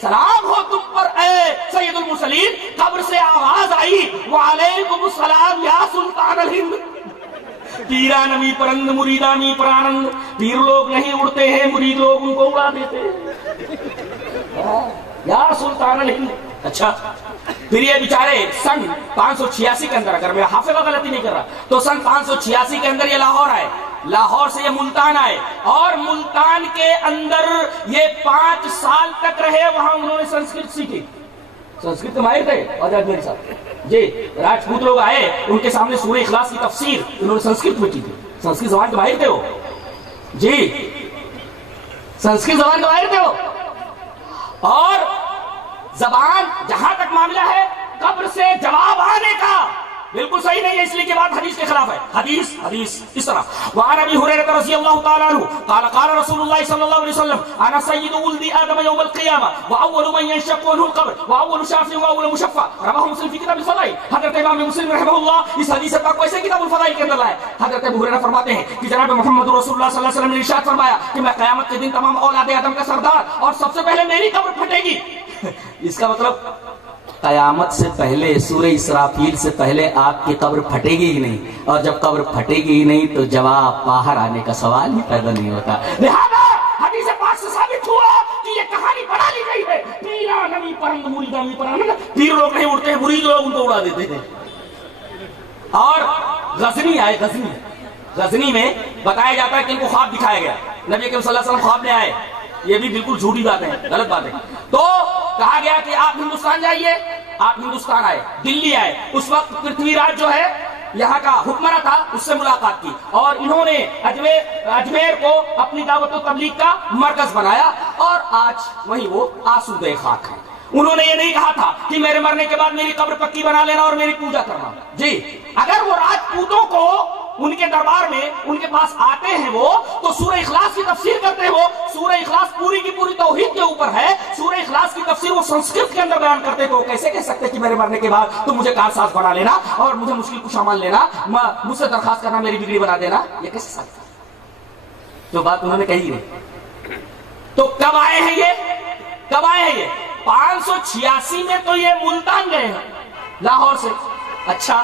سلام ہو تم پر اے سید المرسلین۔ قبر سے آواز آئی وعلیکم السلام یا سلطان الہند۔ پیرا نمی پرند مریدہ می پرانند، پیر لوگ نہیں اڑتے ہیں، مرید لوگ ان کو اڑا دیتے ہیں، یا سلطان الہند۔ اچھا، پھر یہ بیچارے سن 586 کے اندر، اگر میرا حافظہ غلطی نہیں کر رہا تو سن 586 کے اندر یہ لاہور آئے، لاہور سے یہ ملتان آئے، اور ملتان کے اندر یہ 5 سال تک رہے۔ وہاں انہوں نے سنسکرت سیکھی، سنسکرت ماہر تھے خواجہ اجمیری صاحب جی۔ راجپوت لوگ آئے، ان کے سامنے سورہ اخلاص کی تفسیر انہوں نے سنسکرت میں کی تھی، سنسکرت زبان کے ماہر تھے وہ جی، سنسکرت زبان کے ماہر تھے وہ۔ اور زبان جہاں تک معاملہ ہے قبر سے جواب آنے کا، بالکل صحیح نہیں ہے، اس لیے کہ بات حدیث کے خلاف ہے۔ حدیث اس طرح، وعن ابی ہریرہ رضی اللہ تعالی عنہ قال قال رسول اللہ صلی اللہ علیہ وسلم انا سید ولد آدم یوم القیامہ واول من ينشق عنه القبر واول شافع واول مشفع، رواه مسلم فی کتاب الفضائل۔ حضرت امام مسلم رحمہ اللہ اس حدیث پاک کو ایسے کتاب الفضائل کے اندر لائے۔ حضرت ابو ہریرہ فرماتے ہیں کہ جناب محمد رسول اللہ صلی اللہ علیہ وسلم نے ارشاد فرمایا کہ میں قیامت کے دن تمام اولاد آدم کا سردار، اور سب سے پہلے میری قبر پھٹے گی۔ اس کا مطلب قیامت سے پہلے، سورہ اسرافیل سے پہلے آپ کی قبر پھٹے گی ہی نہیں، اور جب قبر پھٹے گی ہی نہیں تو جواب باہر آنے کا سوال ہی پیدا نہیں ہوتا۔ لہذا حدیث پاک سے ثابت ہوا کہ یہ کہانی بنا لی گئی ہے، پیرا نمی پرند مریدہ می پرانند، پیر لوگ نہیں اڑتے ہیں، مرید لوگ ان کو اڑا دیتے ہیں۔ اور غزنی آئے، غزنی میں بتایا جاتا ہے کہ ان کو خواب دکھایا گیا، نبی کریم صلی اللہ علیہ وسلم خواب میں آئے، یہ بھی بالکل جھوٹی بات ہے، غلط بات ہے۔ تو کہا گیا کہ آپ ہندوستان جائیے، آپ ہندوستان آئے، دلی آئے، اس وقت پرتھوی راج جو ہے یہاں کا حکمراں تھا، اس سے ملاقات کی، اور انہوں نے اجمیر کو اپنی دعوت و تبلیغ کا مرکز بنایا، اور آج وہیں وہ آسودہ خاک ہے۔ انہوں نے یہ نہیں کہا تھا کہ میرے مرنے کے بعد میری قبر پکی بنا لینا اور میری پوجا کرنا. جی اگر وہ راجپوتوں کو ان کے دربار میں ان کے پاس آتے ہیں وہ تو سورہ اخلاص کی تفسیر کرتے ہیں. وہ سورہ اخلاص پوری کی پوری توحید کے اوپر ہے. سورہ اخلاص کی تفسیر وہ سنسکرت کے اندر بیان کرتے تھے. وہ کیسے کہہ سکتے کہ میرے مرنے کے بعد تم مجھے کارساز بنا لینا اور مجھے مشکل کشا مان لینا, مجھ سے درخواست کرنا, میری بگڑی بنا دینا؟ یہ کیسے سکتا؟ جو بات انہوں نے کہی ہے. تو کب آئے ہیں یہ 586 میں تو یہ ملتان گئے ہیں لاہور سے. اچھا,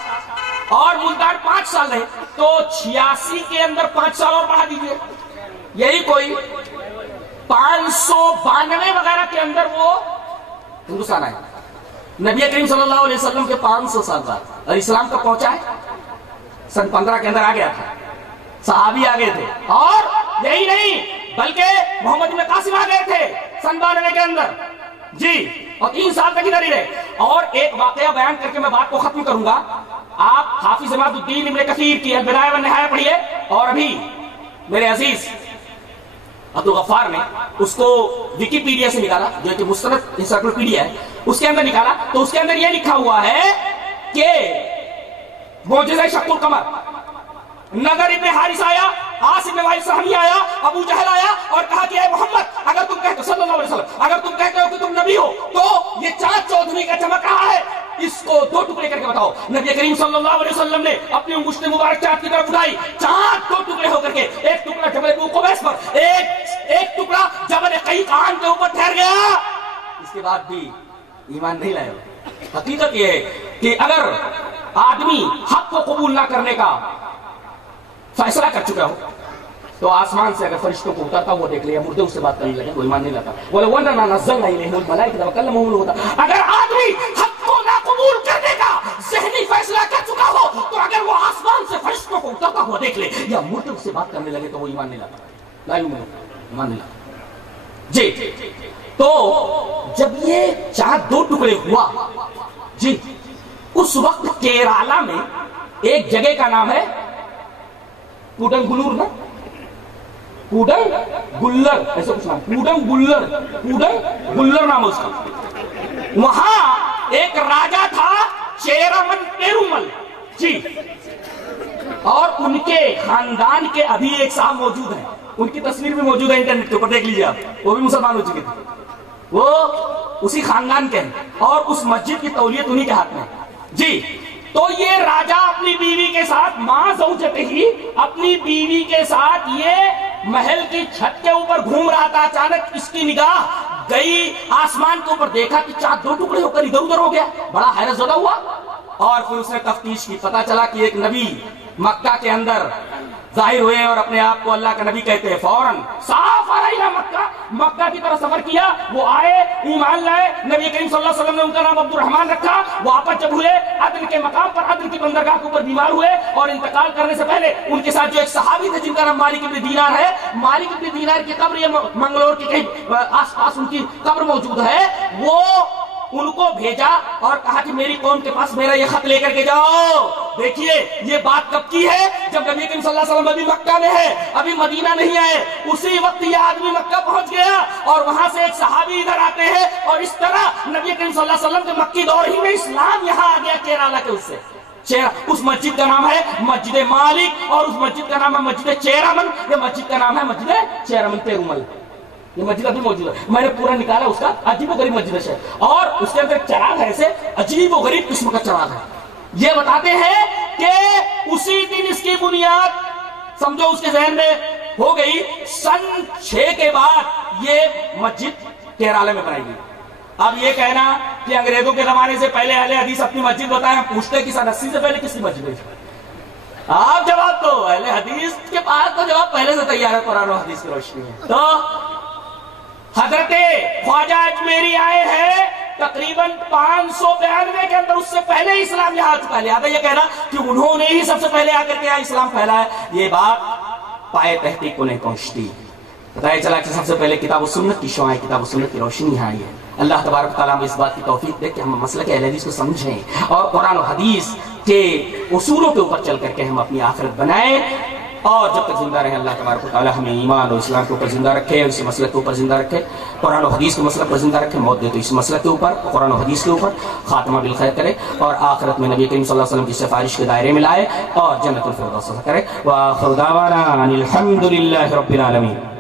اور ملتان 5 سال رہے, تو 86 کے اندر 5 سال اور پڑھا دیجئے. یہی کوئی 592 وغیرہ کے اندر وہ ہندوستان آئے. نبی کریم صلی اللہ علیہ وسلم کے 500 سال بعد. اور اسلام کب پہنچا ہے؟ سن 15 کے اندر آ گیا تھا. صحابی آ گئے تھے. اور یہی نہیں بلکہ محمد بن قاسم آ گئے تھے سن 92 کے اندر. جی, اور 3 سال تک ادھر ہی رہے. اور ایک واقعہ بیان کر کے میں بات کو ختم کروں گا. آپ حافظ عماد الدین ابن کثیر کی البدایہ والنہایہ پڑھیے, اور ابھی میرے عزیز عبدالغفار نے اس کو ویکیپیڈیا سے نکالا, جو کہ مستند انسائکلوپیڈیا ہے, اس کے اندر نکالا. تو اس کے اندر یہ لکھا ہوا ہے کہ معجزہ شق القمر, نظر ابن حارث آیا, عاص ابن وائل سہمی آیا, ابو جہل آیا اور کہا کہ اے محمد, اگر تم کہتے صلی اللہ علیہ وسلم, اگر تم کہتے ہو کہ تم نبی ہو تو یہ چاند چودھری کا چمک رہا ہے, اس کو 2 ٹکڑے کر کے بتاؤ. نبی کریم صلی اللہ علیہ وسلم نے اپنی انگشت مبارک چاند کی طرف اٹھائی. چاند 2 ٹکڑے ہو کر کے, ایک ٹکڑا جبل ابو قبیس پر, ایک ٹکڑا جبل قیقان کے اوپر ٹھہر گیا. اس کے بعد بھی ایمان نہیں لائے. حقیقت یہ ہے کہ اگر آدمی حق کو قبول نہ کرنے کا فیصلہ کر چکا ہو تو آسمان سے اگر فرشتوں کو اترتا وہ دیکھ لیا, مردے اس سے بات کرنے لگے, وہ ایمان نہیں لاتا. وَلَوْ أَنَّنَا نَزَّلْنَا إِلَيْهِمُ الْمَلَائِكَةَ وَكَلَّمَهُمُ الْمَوْتَىٰ. اگر آدمی حق کو نہ قبول کرنے کا ذہنی فیصلہ کر چکا ہو تو اگر وہ آسمان سے فرشتوں کو اترتا ہوا دیکھ لے یا مردے اس سے بات کرنے لگے تو وہ ایمان نہیں لاتا. لا یؤمن, ایمان نہیں لاتا. جی, تو جب یہ چاند 2 ٹکڑے ہوا, جی اس وقت کیرالا میں ایک جگہ کا نام ہے کوڈنگلور, نا کوڈنگلر, ایسا کچھ نام, کوڈنگلر نام اس کا. وہاں ایک راجا تھا چیرامن پیرومل. جی, اور ان کے خاندان کے ابھی ایک صاحب موجود ہیں, ان کی تصویر بھی موجود ہے انٹرنیٹ کے اوپر, دیکھ لیجیے آپ. وہ بھی مسلمان ہو چکے تھے, وہ اسی خاندان کے ہیں, اور اس مسجد کی تولیت انہی کے ہاتھ میں. جی, تو یہ راجہ اپنی بیوی کے ساتھ, ماں زوجتے ہی اپنی بیوی کے ساتھ یہ محل کی چھت کے اوپر گھوم رہا تھا. اچانک اس کی نگاہ گئی آسمان کے اوپر, دیکھا کہ چاند 2 ٹکڑے ہو کر ادھر ادھر ہو گیا. بڑا حیرت زدہ ہوا, اور پھر اس نے تفتیش کی. پتا چلا کہ ایک نبی مکہ کے اندر ظاہر ہوئے اور اپنے آپ کو اللہ کا نبی کہتے ہیں. فوراً صاف علیہ مکہ کی طرف سفر کیا. وہ آئے, ایمان لائے. نبی کریم صلی اللہ علیہ وسلم نے ان کا نام عبد الرحمن رکھا. واپس جب ہوئے عدن کے مقام پر, عدن کی بندرگاہ کے اوپر بیمار ہوئے, اور انتقال کرنے سے پہلے ان کے ساتھ جو ایک صحابی تھے جن کا نام مالک ابن دینار ہے, مالک ابن دینار کی قبر یہ منگلور کے کہیں آس پاس ان کی قبر موجود ہے. وہ ان کو بھیجا اور کہا کہ میری قوم کے پاس میرا یہ خط لے کر کے جاؤ. دیکھیے یہ بات کب کی ہے, جب نبی کریم صلی اللہ علیہ وسلم ابھی مکہ میں ہے, ابھی مدینہ نہیں آئے. اسی وقت یہ آدمی مکہ پہنچ گیا, اور وہاں سے ایک صحابی ادھر آتے ہیں, اور اس طرح نبی کریم صلی اللہ علیہ وسلم کے مکی دور ہی میں اسلام یہاں آ گیا کیرالا کے. اس سے اس مسجد کا نام ہے مسجد مالک, اور اس مسجد کا نام ہے مسجد چیرامن. یہ مسجد کا نام ہے مسجد چیرامن پیرومل. یہ مسجد ابھی موجود ہے, میں نے پورا نکالا اس کا. عجیب و غریب مسجد ہے, اور اس کے اندر چراغ ہے, ایسے عجیب و غریب قسم کا چراغ ہے. یہ بتاتے ہیں کہ اسی دن اس کی بنیاد سمجھو اس کے ذہن میں ہو گئی. سن 6 کے بعد یہ مسجد کیرالہ میں بنائی گئی. اب یہ کہنا کہ انگریزوں کے زمانے سے پہلے اہل حدیث اپنی مسجد بتائیں, پوچھتے کہ سن 80 سے پہلے کس کی مسجد ہے. آپ جواب تو اہل حدیث کے پاس تو جواب پہلے سے تیار ہے, قرآن و حدیث کی روشنی میں. تو حضرت خواجہ اجمیری آئے ہیں تقریباً 592 کے اندر, اس سے پہلے اسلام یہاں آ چکا ہے. لہذا یہ کہنا کہ انہوں نے ہی سب سے پہلے آ کر کے اسلام پھیلا ہے, یہ بات پائے تحقیق کو نہیں پہنچتی. بتایا چلا کہ سب سے پہلے کتاب و سنت کی شعاع, کتاب و سنت کی روشنی یہاں آئی ہے. اللہ تبارک تعالیٰ ہمیں اس بات کی توفیق دے کہ ہم مسلک اہل حدیث کو سمجھیں, اور قرآن و حدیث کے اصولوں کے اوپر چل کر کے ہم اپنی آخرت بنائیں. اور جب تک زندہ رہے اللہ تبارک و تعالی ہمیں ایمان اور اسلام کے اوپر زندہ رکھے، اسی مسلک کے اوپر زندہ رکھے، قرآن و حدیث کے مسلک پر زندہ رکھے، موت دے تو اس مسلک کے اوپر، قرآن و حدیث کے اوپر خاتمہ بالخیر کرے، اور آخرت میں نبی کریم صلی اللہ علیہ وسلم کی سفارش کے دائرے میں لائے اور جنت الفردوس کرے۔ وآخر دعوانا ان الحمد للہ رب العالمین۔